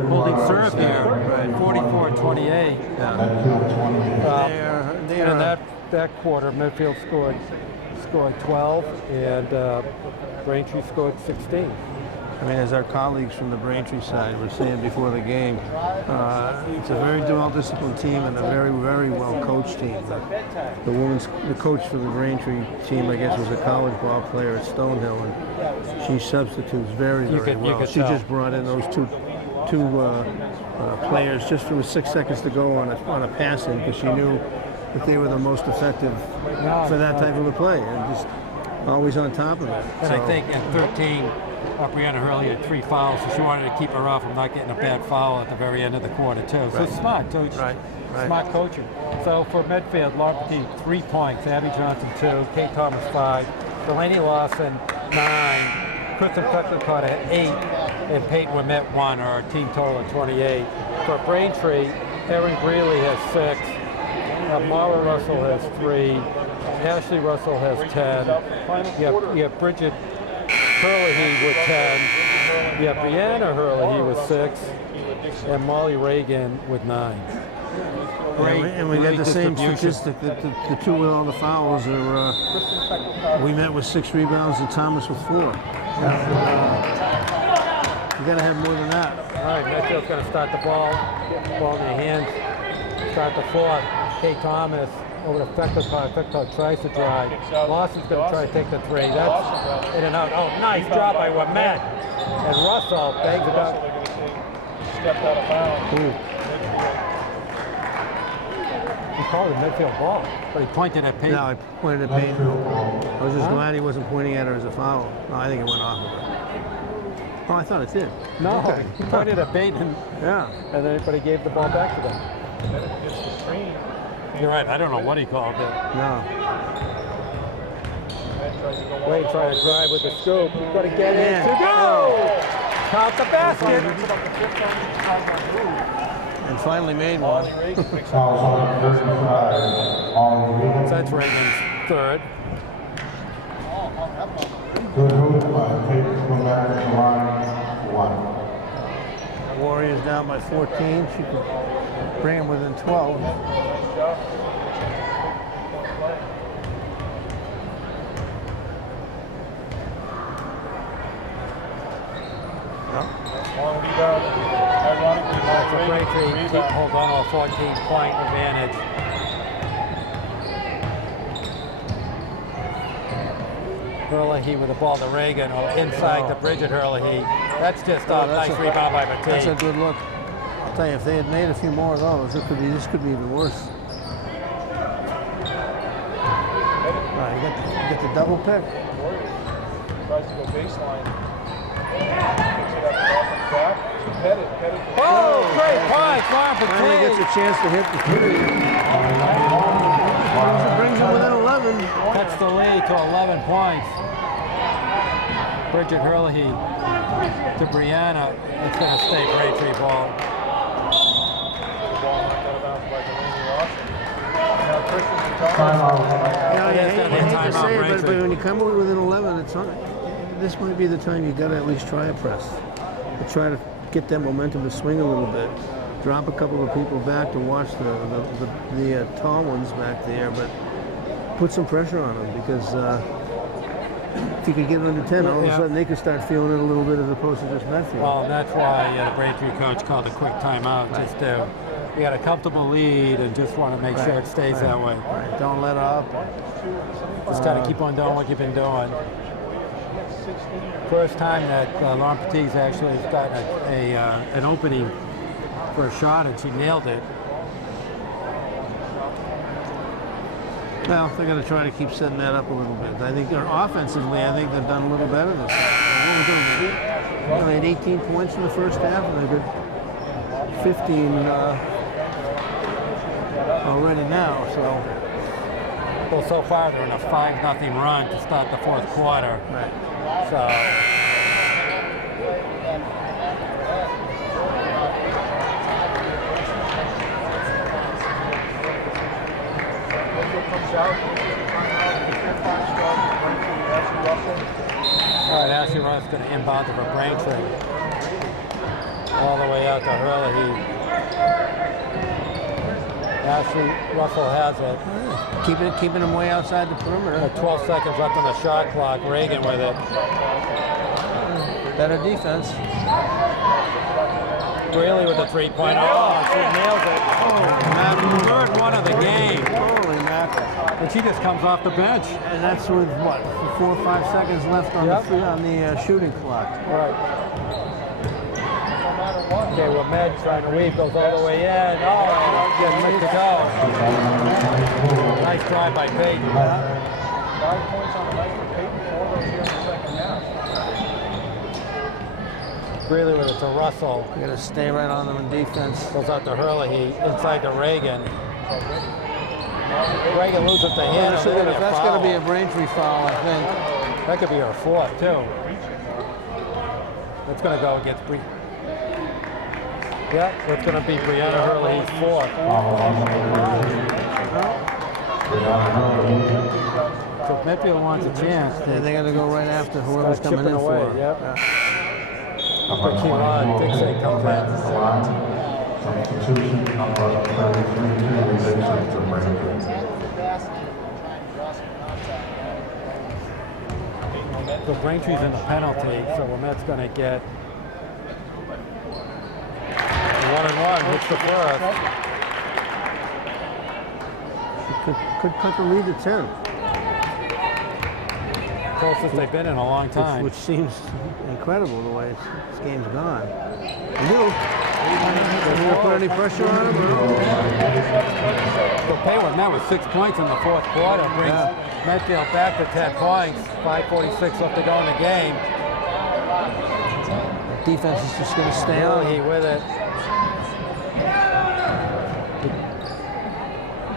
holding serve here, right? 44-28. They are that quarter, Medfield scored 12, and Braintree scored 16. I mean, as our colleagues from the Braintree side were saying before the game, it's a very well-disciplined team and a very, very well-coached team. The coach for the Braintree team, I guess, was a college ball player at Stonehill, and she substitutes very, very well. She just brought in those two players just with 6 seconds to go on a passing because she knew that they were the most effective for that type of a play, and just always on top of it. And I think in 13. Brianna Hurley had 3 fouls, so she wanted to keep her off from not getting a bad foul at the very end of the quarter, too. So smart, too. Smart coaching. So for Medfield, Lauren Petit, 3 points. Abby Johnson, 2. Kate Thomas, 5. Delaney Lawson, 9. Kristen Fecklacott had 8. And Peyton Wimette, 1, or a team total of 28. For Braintree, Erin Greeley has 6. Mara Russell has 3. Ashley Russell has 10. You have Bridget Hurley with 10. Yeah, Brianna Hurley with 6, and Molly Reagan with 9. And we got the same statistic that the two with all the fouls are. We met with 6 rebounds and Thomas with 4. You got to have more than that. All right, Medfield's going to start the ball in their hands. Start the 4th. Kate Thomas over to Fecklacott. Fecklacott tries to drive. Lawson's going to try to take the 3. That's in and out. Oh, nice job by Wimette. And Russell bangs it up. Stepped out of bounds. He called it Medfield ball, but he pointed at Peyton. No, I pointed at Peyton. I was just glad he wasn't pointing at her as a foul. No, I think it went off of her. Oh, I thought it did. No, he pointed at Peyton. Yeah. And then everybody gave the ball back to them. You're right. I don't know what he called it. No. Wade trying to drive with the scoop. He's going to get in to go. Count the basket. And finally made one. Fouls on 35. So that's Reagan's 3rd. Good move by Kate Wimette at the line, 1. Warriors down by 14. She could bring them within 12. So Braintree hold on to a 14-point advantage. Hurley with the ball to Reagan, or inside to Bridget Hurley. That's just a nice rebound by Petit. That's a good look. I'll tell you, if they had made a few more of those, this could be even worse. Right, you get the double pick. Tries to go baseline. Oh, great point, Lauren Petit. Finally gets a chance to hit the 3. Brings it within 11. Cuts the lead to 11 points. Bridget Hurley to Brianna. It's going to stay Braintree ball. The ball knocked out of bounds by Delaney Lawson. Now Kristen Timeout. I hate to say it, but when you come away within 11, it's on. This might be the time you got to at least try a press. Try to get that momentum to swing a little bit. Drop a couple of people back to watch the tall ones back there, but put some pressure on them because if you could get it under 10, all of a sudden they could start feeling it a little bit as opposed to just Medfield. Well, and that's why the Braintree coach called a quick timeout. Right. Just we got a comfortable lead and just want to make sure it stays that way. Right. Don't let up. Just got to keep on doing what you've been doing. First time that Lauren Petit's actually gotten an opening for a shot, and she nailed it. Well, they're going to try to keep setting that up a little bit. I think offensively, I think they've done a little better this time. They had 18 points in the first half, and they've got 15 already now. So, well, so far they're in a 5-0 run to start the 4th quarter. Right. So. All right, Ashley Russell's going to inbound to for Braintree. All the way out to Hurley. Ashley Russell has it. Keeping him way outside the perimeter. 12 seconds left on the shot clock. Reagan with it. Better defense. Greeley with the three-point. Oh, she nails it. Third one of the game. Holy mackerel. And she just comes off the bench. And that's with what, 4 or 5 seconds left on the shooting clock. Right. Okay, well, Med trying to weave, goes all the way in. Oh, gets it to go. Nice drive by Peyton. 5 points on the night for Peyton, 4 of those here in the second half. Greeley with it to Russell. You got to stay right on them in defense. Goes out to Hurley, inside to Reagan. Reagan loses the hand. That's going to be a Braintree foul, I think. That could be her fourth, too. That's going to go against Bree. Yeah, that's going to be Brianna Hurley's fourth. So if Medfield wants a chance, they got to go right after whoever's coming in away. for it. Yep. Upper Keelan, Dixon comes in. Substitution number 33, Dixon to Braintree. So Braintree's in the penalty, so Wilmette's going to get 1-1, hits the first. Could cut the lead to 10. Closest they've been in a long time. Which seems incredible the way this game's gone. Doesn't put any pressure on him? So Payward met with 6 points in the fourth quarter, brings Medfield back to 10 points. 5:46 left to go in the game. The defense is just going to stay on. He with it.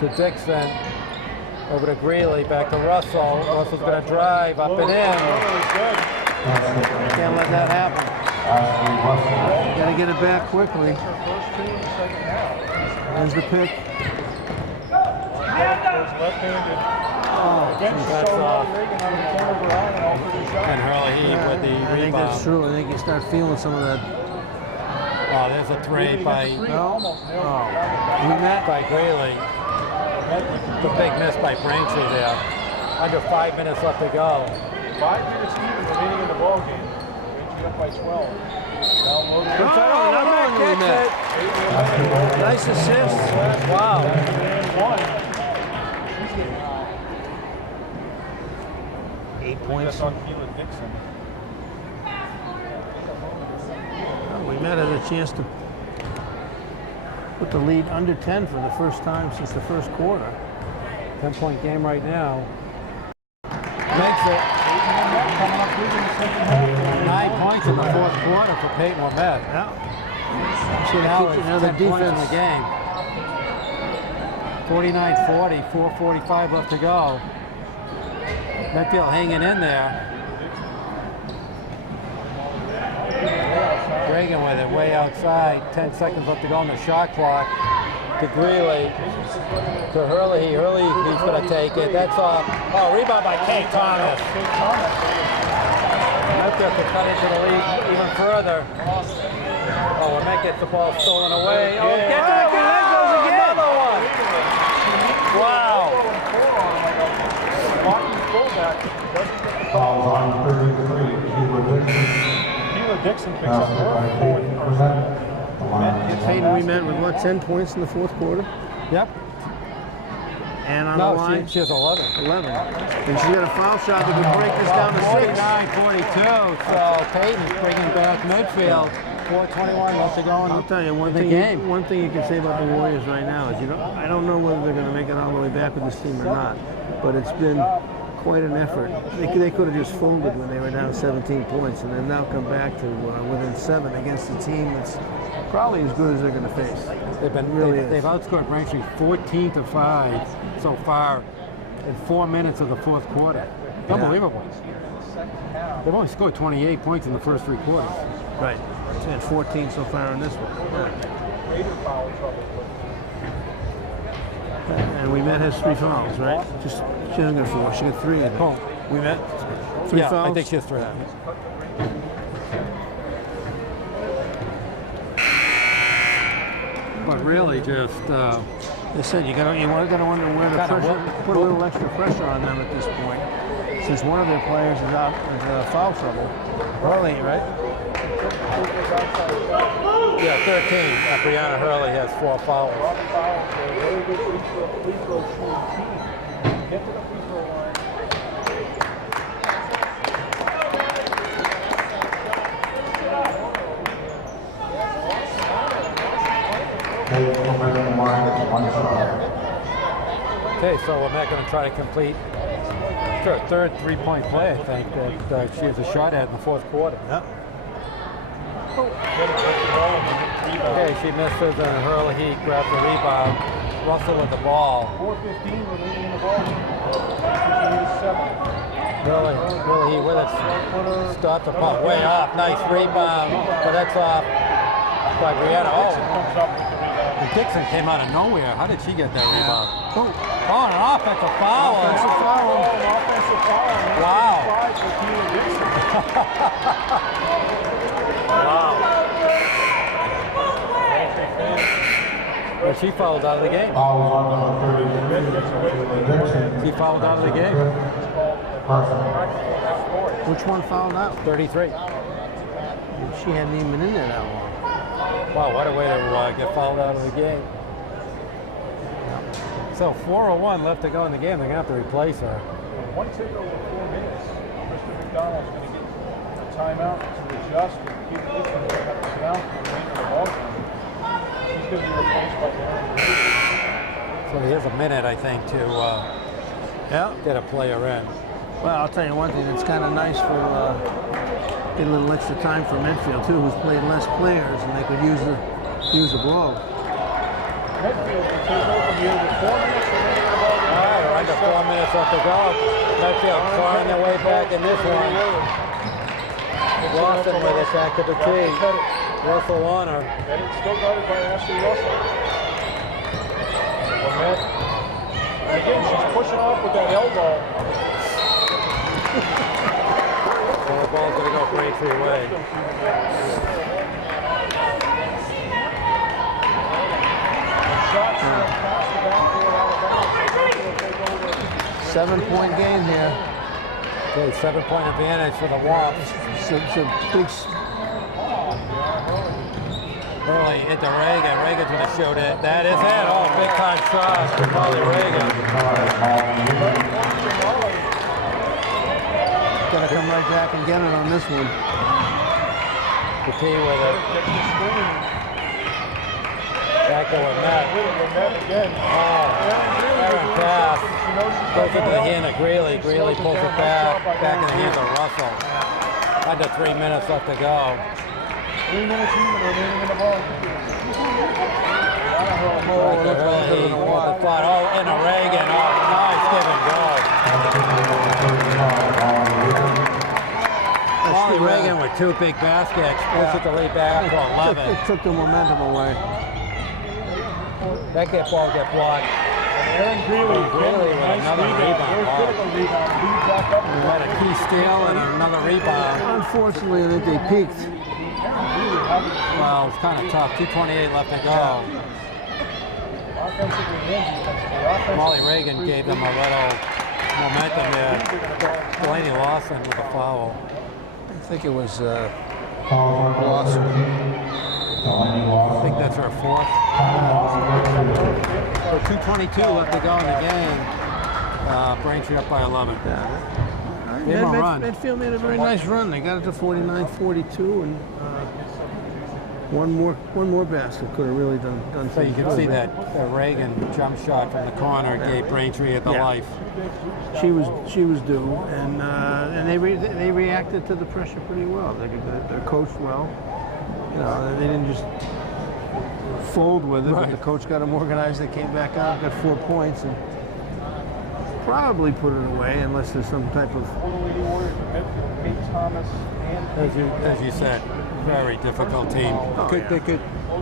To Dixon. Over to Greeley, back to Russell. Russell's going to drive up and in. Can't let that happen. Got to get it back quickly. There's the pick. That's and Hurley with the rebound. I think that's true. I think you start feeling some of that. Oh, there's a three by by Greeley. The big miss by Braintree there. Under 5 minutes left to go. 5 minutes even remaining in the ball game. Braintree up by 12. Nice assist. Wow. And 1. 8 points. That's on Keelan Dixon. We met at a chance to put the lead under 10 for the first time since the first quarter. 10-point game right now. Makes it. 9 points in the fourth quarter for Peyton Wilmette. Yeah. So now it's another 10 points in the game. 49-40, 4:45 left to go. Medfield hanging in there. Reagan with it way outside. 10 seconds left to go on the shot clock. To Greeley. To Hurley. Hurley, he's going to take it. That's off. Oh, rebound by Kate Thomas. Medfield to cut into the lead even further. Oh, Wilmette gets the ball stolen away. Oh, gets it again. Another one. Wow. Fouls on 33, Keelan Dixon. Keelan Dixon picks up her fourth. Peyton Wilmette with what, 10 points in the fourth quarter? Yep. And on the line, she has 11. 11. And she's got a foul shot that would break this down to 6. 49-42. So Peyton's bringing back Medfield. 4:21 left to go in I'll tell you one thing. One thing you can say about the Warriors right now is, I don't know whether they're going to make it all the way back with this team or not, but it's been quite an effort. They could have just folded when they were down 17 points, and then now come back to within 7 against a team that's probably as good as they're going to face. They've outscored Braintree 14-5 so far in 4 minutes of the fourth quarter. Unbelievable. They've only scored 28 points in the first 3 quarters. Right. And 14 so far in this one. And Wilmette has 3 fouls, right? She hasn't got 4. She got 3. Wilmette, 3 fouls? I think she has 3. But really just They said you gotta wonder where the pressure, put a little extra pressure on them at this point, since one of their players is out in foul trouble. Hurley, right? Yeah, 13. Brianna Hurley has 4 fouls. Very good free throw shooting team. Get to the free throw line. Okay, so we're not going to try to complete her third three-point play, I think, that she has a shot at in the fourth quarter. Yep. Okay, she misses, and Hurley grabs the rebound. Russell with the ball. 4:15 remaining in the ball. Hurley with it. Stops the puck way off. Nice rebound, but that's off by Brianna. Oh, and Dixon came out of nowhere. How did she get that rebound? Oh, an offensive foul. Offensive foul. Offensive foul. Wow. Wow. Well, she fouled out of the game. She fouled out of the game. Which one fouled out? 33. She hadn't even been in there that long. Wow, what a way to get fouled out of the game. So 4:01 left to go in the game. They're going to have to replace her. One tick over 4 minutes. Mr. McDonald's going to get a timeout to adjust and keep Dixon up and down for the remainder of the ball game. She's going to be replaced by Aaron. So here's a minute, I think, to get a player in. Well, I'll tell you one thing. It's kind of nice for get a little extra time for Medfield too, who's played less players, and they could use the blow. Medfield will take over here with 4 minutes remaining in the ball game. All right, we're under 4 minutes left to go. Medfield clawing their way back in this one. Lawson with it back to the tee. Russell on her. And it's still guarded by Ashley Russell. Again, she's pushing off with that elbow. Well, the ball's going to go Braintree away. 7-point game here. Okay, 7-point advantage for the Wops. It's a big. Hurley into Reagan. Reagan's going to shoot it. That is it. Oh, big time shot for Molly Reagan. Got to come right back and get it on this one. The key with it. Back to Lamette. Aaron pass. Goes into the hand of Greeley. Greeley pulls it back. Back in the hands of Russell. Under 3 minutes left to go. 3 minutes remaining in the ball. Oh, into Reagan. Oh, nice give and go. Molly Reagan with 2 big baskets. Pushes the lead back to 11. It took the momentum away. That ball get blocked. Aaron Greeley with another rebound. We had a key steal and another rebound. Unfortunately, I think they peaked. Well, it's kind of tough. 2:28 left to go. Molly Reagan gave them a little momentum there. Delaney Lawson with a foul. I think it was Lawson. I think that's her 4th. So 2:22 left to go in the game. Braintree up by 11. Medfield made a very nice run. They got it to 49-42, and one more basket could have really done So you things can see good. that Reagan jump shot from the corner gave Braintree at the life. She was due, and they reacted to the pressure pretty well. They're coached well. You know, they didn't just fold with it, but the coach got them organized. They came back out, got 4 points, and probably put it away unless there's some type of. As you said, very difficult team.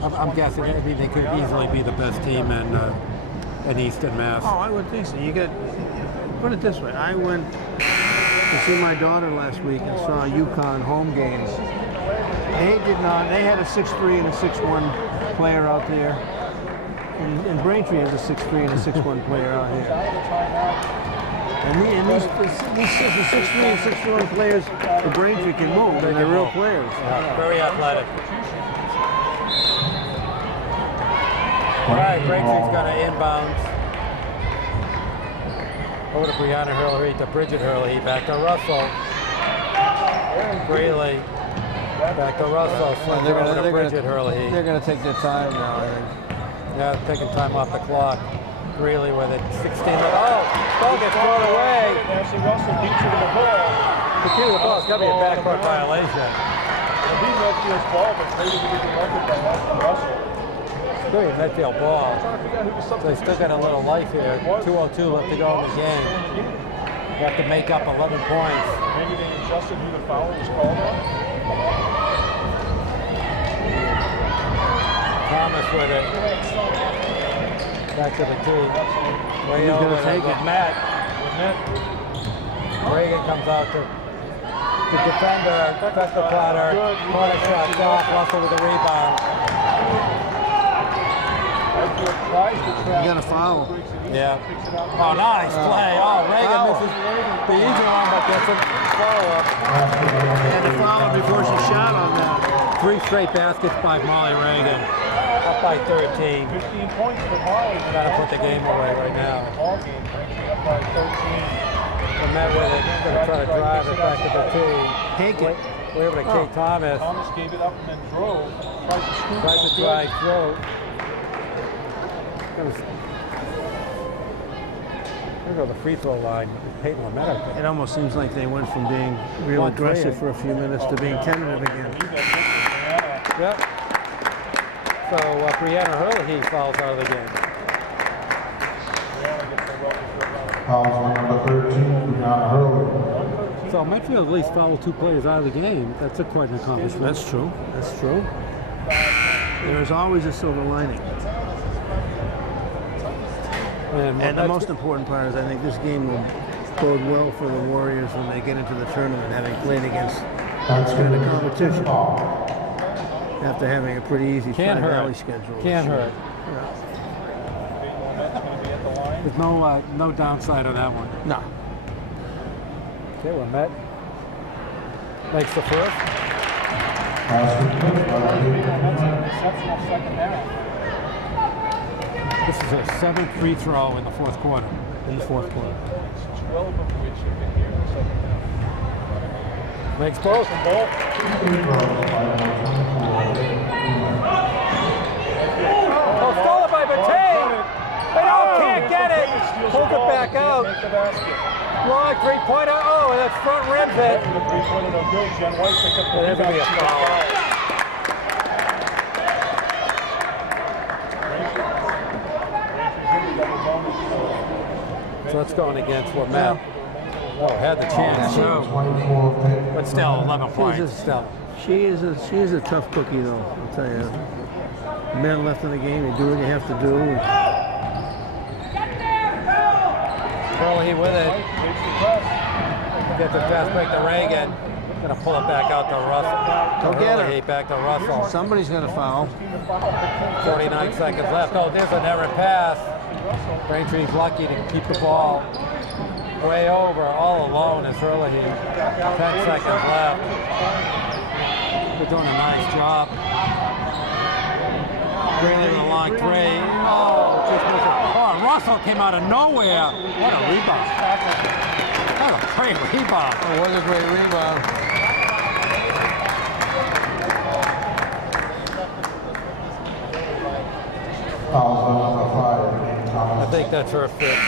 I'm guessing they could easily be the best team in Eastern Mass. Oh, I would think so. You got. Put it this way: I went to see my daughter last week and saw a UConn home game. They did not. They had a 6'3" and a 6'1" player out there, And Braintree has a 6'3" and a 6'1" player out here. Out of the timeout. And these 6'3" and 6'1" players, the Braintree can move. They're real players. Yeah, very athletic. All right, Braintree's going to inbounds. Over to Brianna Hurley, to Bridget Hurley, back to Russell. Greeley, back to Russell. They're Over to Bridget Hurley. They're going to take their time now, I think. Yeah, taking time off the clock. Greeley with it, 16. Oh, ball gets thrown away. Ashley Russell beats her to the ball. The key to the ball is going to be a backcourt violation. It'll be Medfield's ball, but maybe we get deflected by Ashley Russell. Still a Medfield ball. So they still got a little life here. 2:02 left to go in the game. You have to make up 11 points. Maybe they adjusted who the foul was called on. Thomas with it. Back to the tee. Way over gonna take with it. Matt. Reagan comes out to defend her. Defend the platter. Corner shot off. Russell with the rebound. You got a foul. Yeah. Oh, nice play. Oh, Reagan misses the easy one, but gets a follow-up. And a foul before she shot on that. 3 straight baskets by Molly Reagan. Up by 13. 15 points for Molly. Got to put the game away right now. Ball game, Braintree up by 13. And Matt with it. Going to try to drive it back to the tee. Take it. We're able to Kate Thomas. Thomas gave it up and then drove. Tried to scoop. Tries to drive through. Gonna go to the free throw line. Peyton Lametta. It almost seems like they went from being real 1-3. aggressive for a few minutes to being tentative again. Yep. So Brianna Hurley fouls out of the game. Fouls on number 13, Brianna Hurley. So Medfield at least fouled 2 players out of the game. That's quite an accomplishment. That's true. That's true. There is always a silver lining. And the most important part is I think this game will bode well for the Warriors when they get into the tournament, having played against this kind of competition. After having a pretty easy Can't hurt. Valley schedule. Can't hurt. Yeah. There's no downside on that one. No. Okay, well, Matt makes the first. Exceptional second half. This is a 7th free throw in the fourth quarter. In the fourth quarter. 12 of which have been here in the second half. Makes both. Oh, stolen by Batay. But can't get it. Pulls it back out. Make the basket. Long 3-pointer. Oh, and that's front rims it. The three-pointer no good. Jen White picks up the There's going to be a foul. So that's going against what Matt had the chance too. But still, 11 points. Still. She is a tough cookie, though. I'll tell you. Men left in the game, you do what you have to do. Hurley with it. Gets the pass back to Reagan. Gonna pull it back out to Russell. Go get her. Hurley back to Russell. Somebody's going to foul. 49 seconds left. Oh, there's an errant pass. Braintree's lucky to keep the ball way over, all alone is Hurley. 10 seconds left. They're doing a nice job. Greeley with a long 3. Oh, just missed it. Oh, Russell came out of nowhere. What a rebound. What a great rebound. Oh, what a great rebound. Fouls on number 5. I think that's her 5th.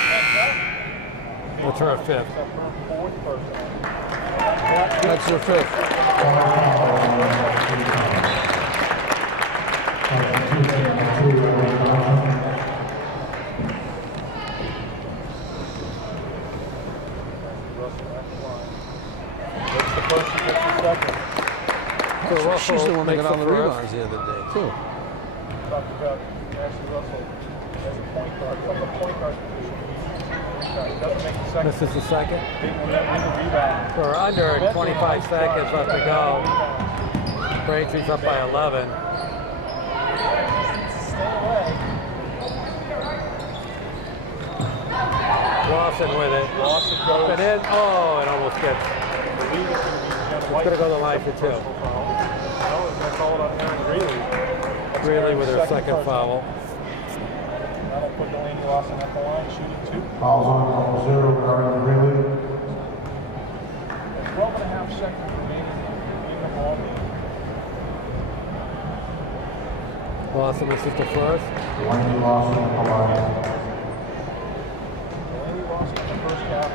That's her 5th. That's her 5th. So She's the one that makes got all the first. rebounds the other day, too. Talked about Ashley Russell as a point guard, like a point guard position. He doesn't make the second. This is the second. Big one in the rebound. For under 25 seconds left to go. Braintree's up by 11. Lawson with it. Lawson Up goes. and in. Oh, it almost gets. The lead is going to be Jen White. Gonna go to the line for two. Personal foul. No, it's going to call it on Aaron Greeley. That's Greeley Aaron's with her second personal. foul. That'll put Delaney Lawson at the line, shooting 2. Fouls on number 0, Aaron Greeley. 12 and a half seconds remaining in the ball game. Lawson misses the first. Delaney Lawson at the line. Delaney Lawson in the first half.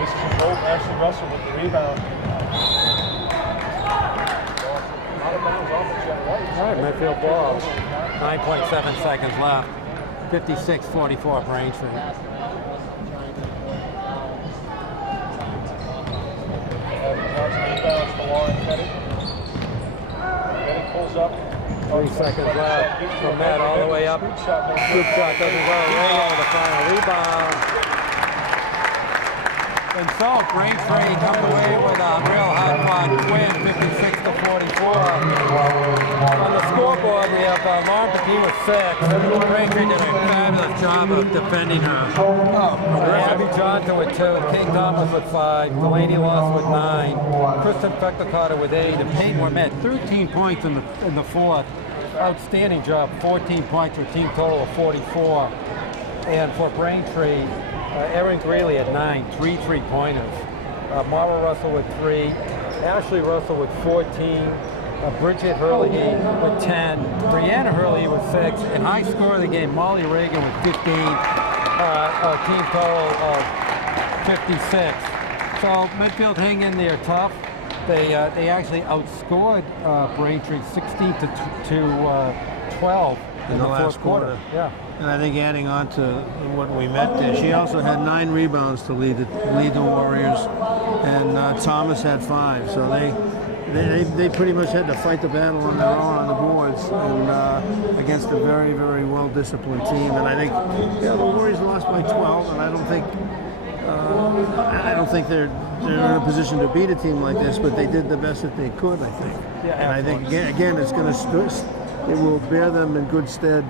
This is a goal. Ashley Russell with the rebound. Out of bounds off of Jen White. All right, Medfield ball. 9.7 seconds left. 56-44 Braintree. Johnson rebounds to Lauren Pettit. Pettit pulls up. 3 seconds left. From that all the way up. Good shot doesn't go. Rago with the final rebound. And so Braintree comes away with a real hard-fought win, 56-44. On the scoreboard, we have Lauren Petit with 6. Braintree did a fabulous job of defending her. Abby Johnson with 2. King Thomas with 5. Delaney Loss with 9. Kristen Fector-Carter with 8. And Peyton Wormet, 13 points in the fourth. Outstanding job, 14 points for a team total of 44. And for Braintree, Erin Greeley at 9, 3 3-pointers. Mara Russell with 3. Ashley Russell with 14. Bridget Hurley with 10. Brianna Hurley with 6. And high scorer of the game, Molly Reagan with 15. A team total of 56. So Medfield hang in there tough. They actually outscored Braintree 16 to 12 in the last fourth quarter. Yeah. And I think adding on to what we met there, she also had 9 rebounds to lead the Warriors, and Thomas had 5. So they pretty much had to fight the battle on their own on the boards and against a very, very well-disciplined team. And I think the Warriors lost by 12, and I don't think they're in a position to beat a team like this, but they did the best that they could, I think. Yeah, and I think again it's going to it will bear them in good stead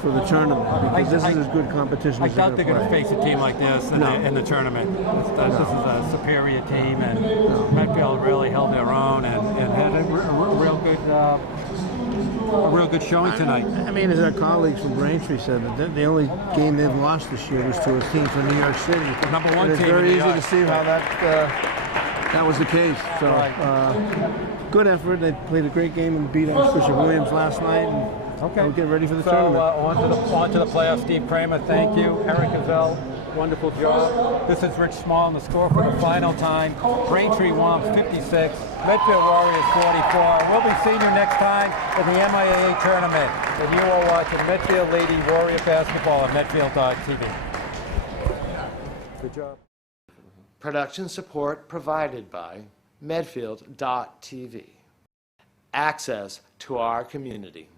for the tournament, because this is as good competition as I doubt they're going to face a team like this in the tournament. This is a superior team, and Medfield really held their own and had a real good showing tonight. I mean, as our colleagues from Braintree said, that the only game they've lost this year was to a team from New York City. Number 1 and it's team. very easy to see how that was the case. So, good effort. They played a great game and beat Archbishop Williams last night. And we'll get ready for the tournament. On to the playoffs. Steve Kramer, thank you. Eric Gazelle, wonderful job. This is Rich Small on the score for the final time. Braintree Womps 56, Medfield Warriors 44. We'll be seeing you next time in the MIAA tournament. And you are watching Medfield Lady Warrior Basketball on Medfield.tv. Good job. Production support provided by Medfield.tv. Access to our community.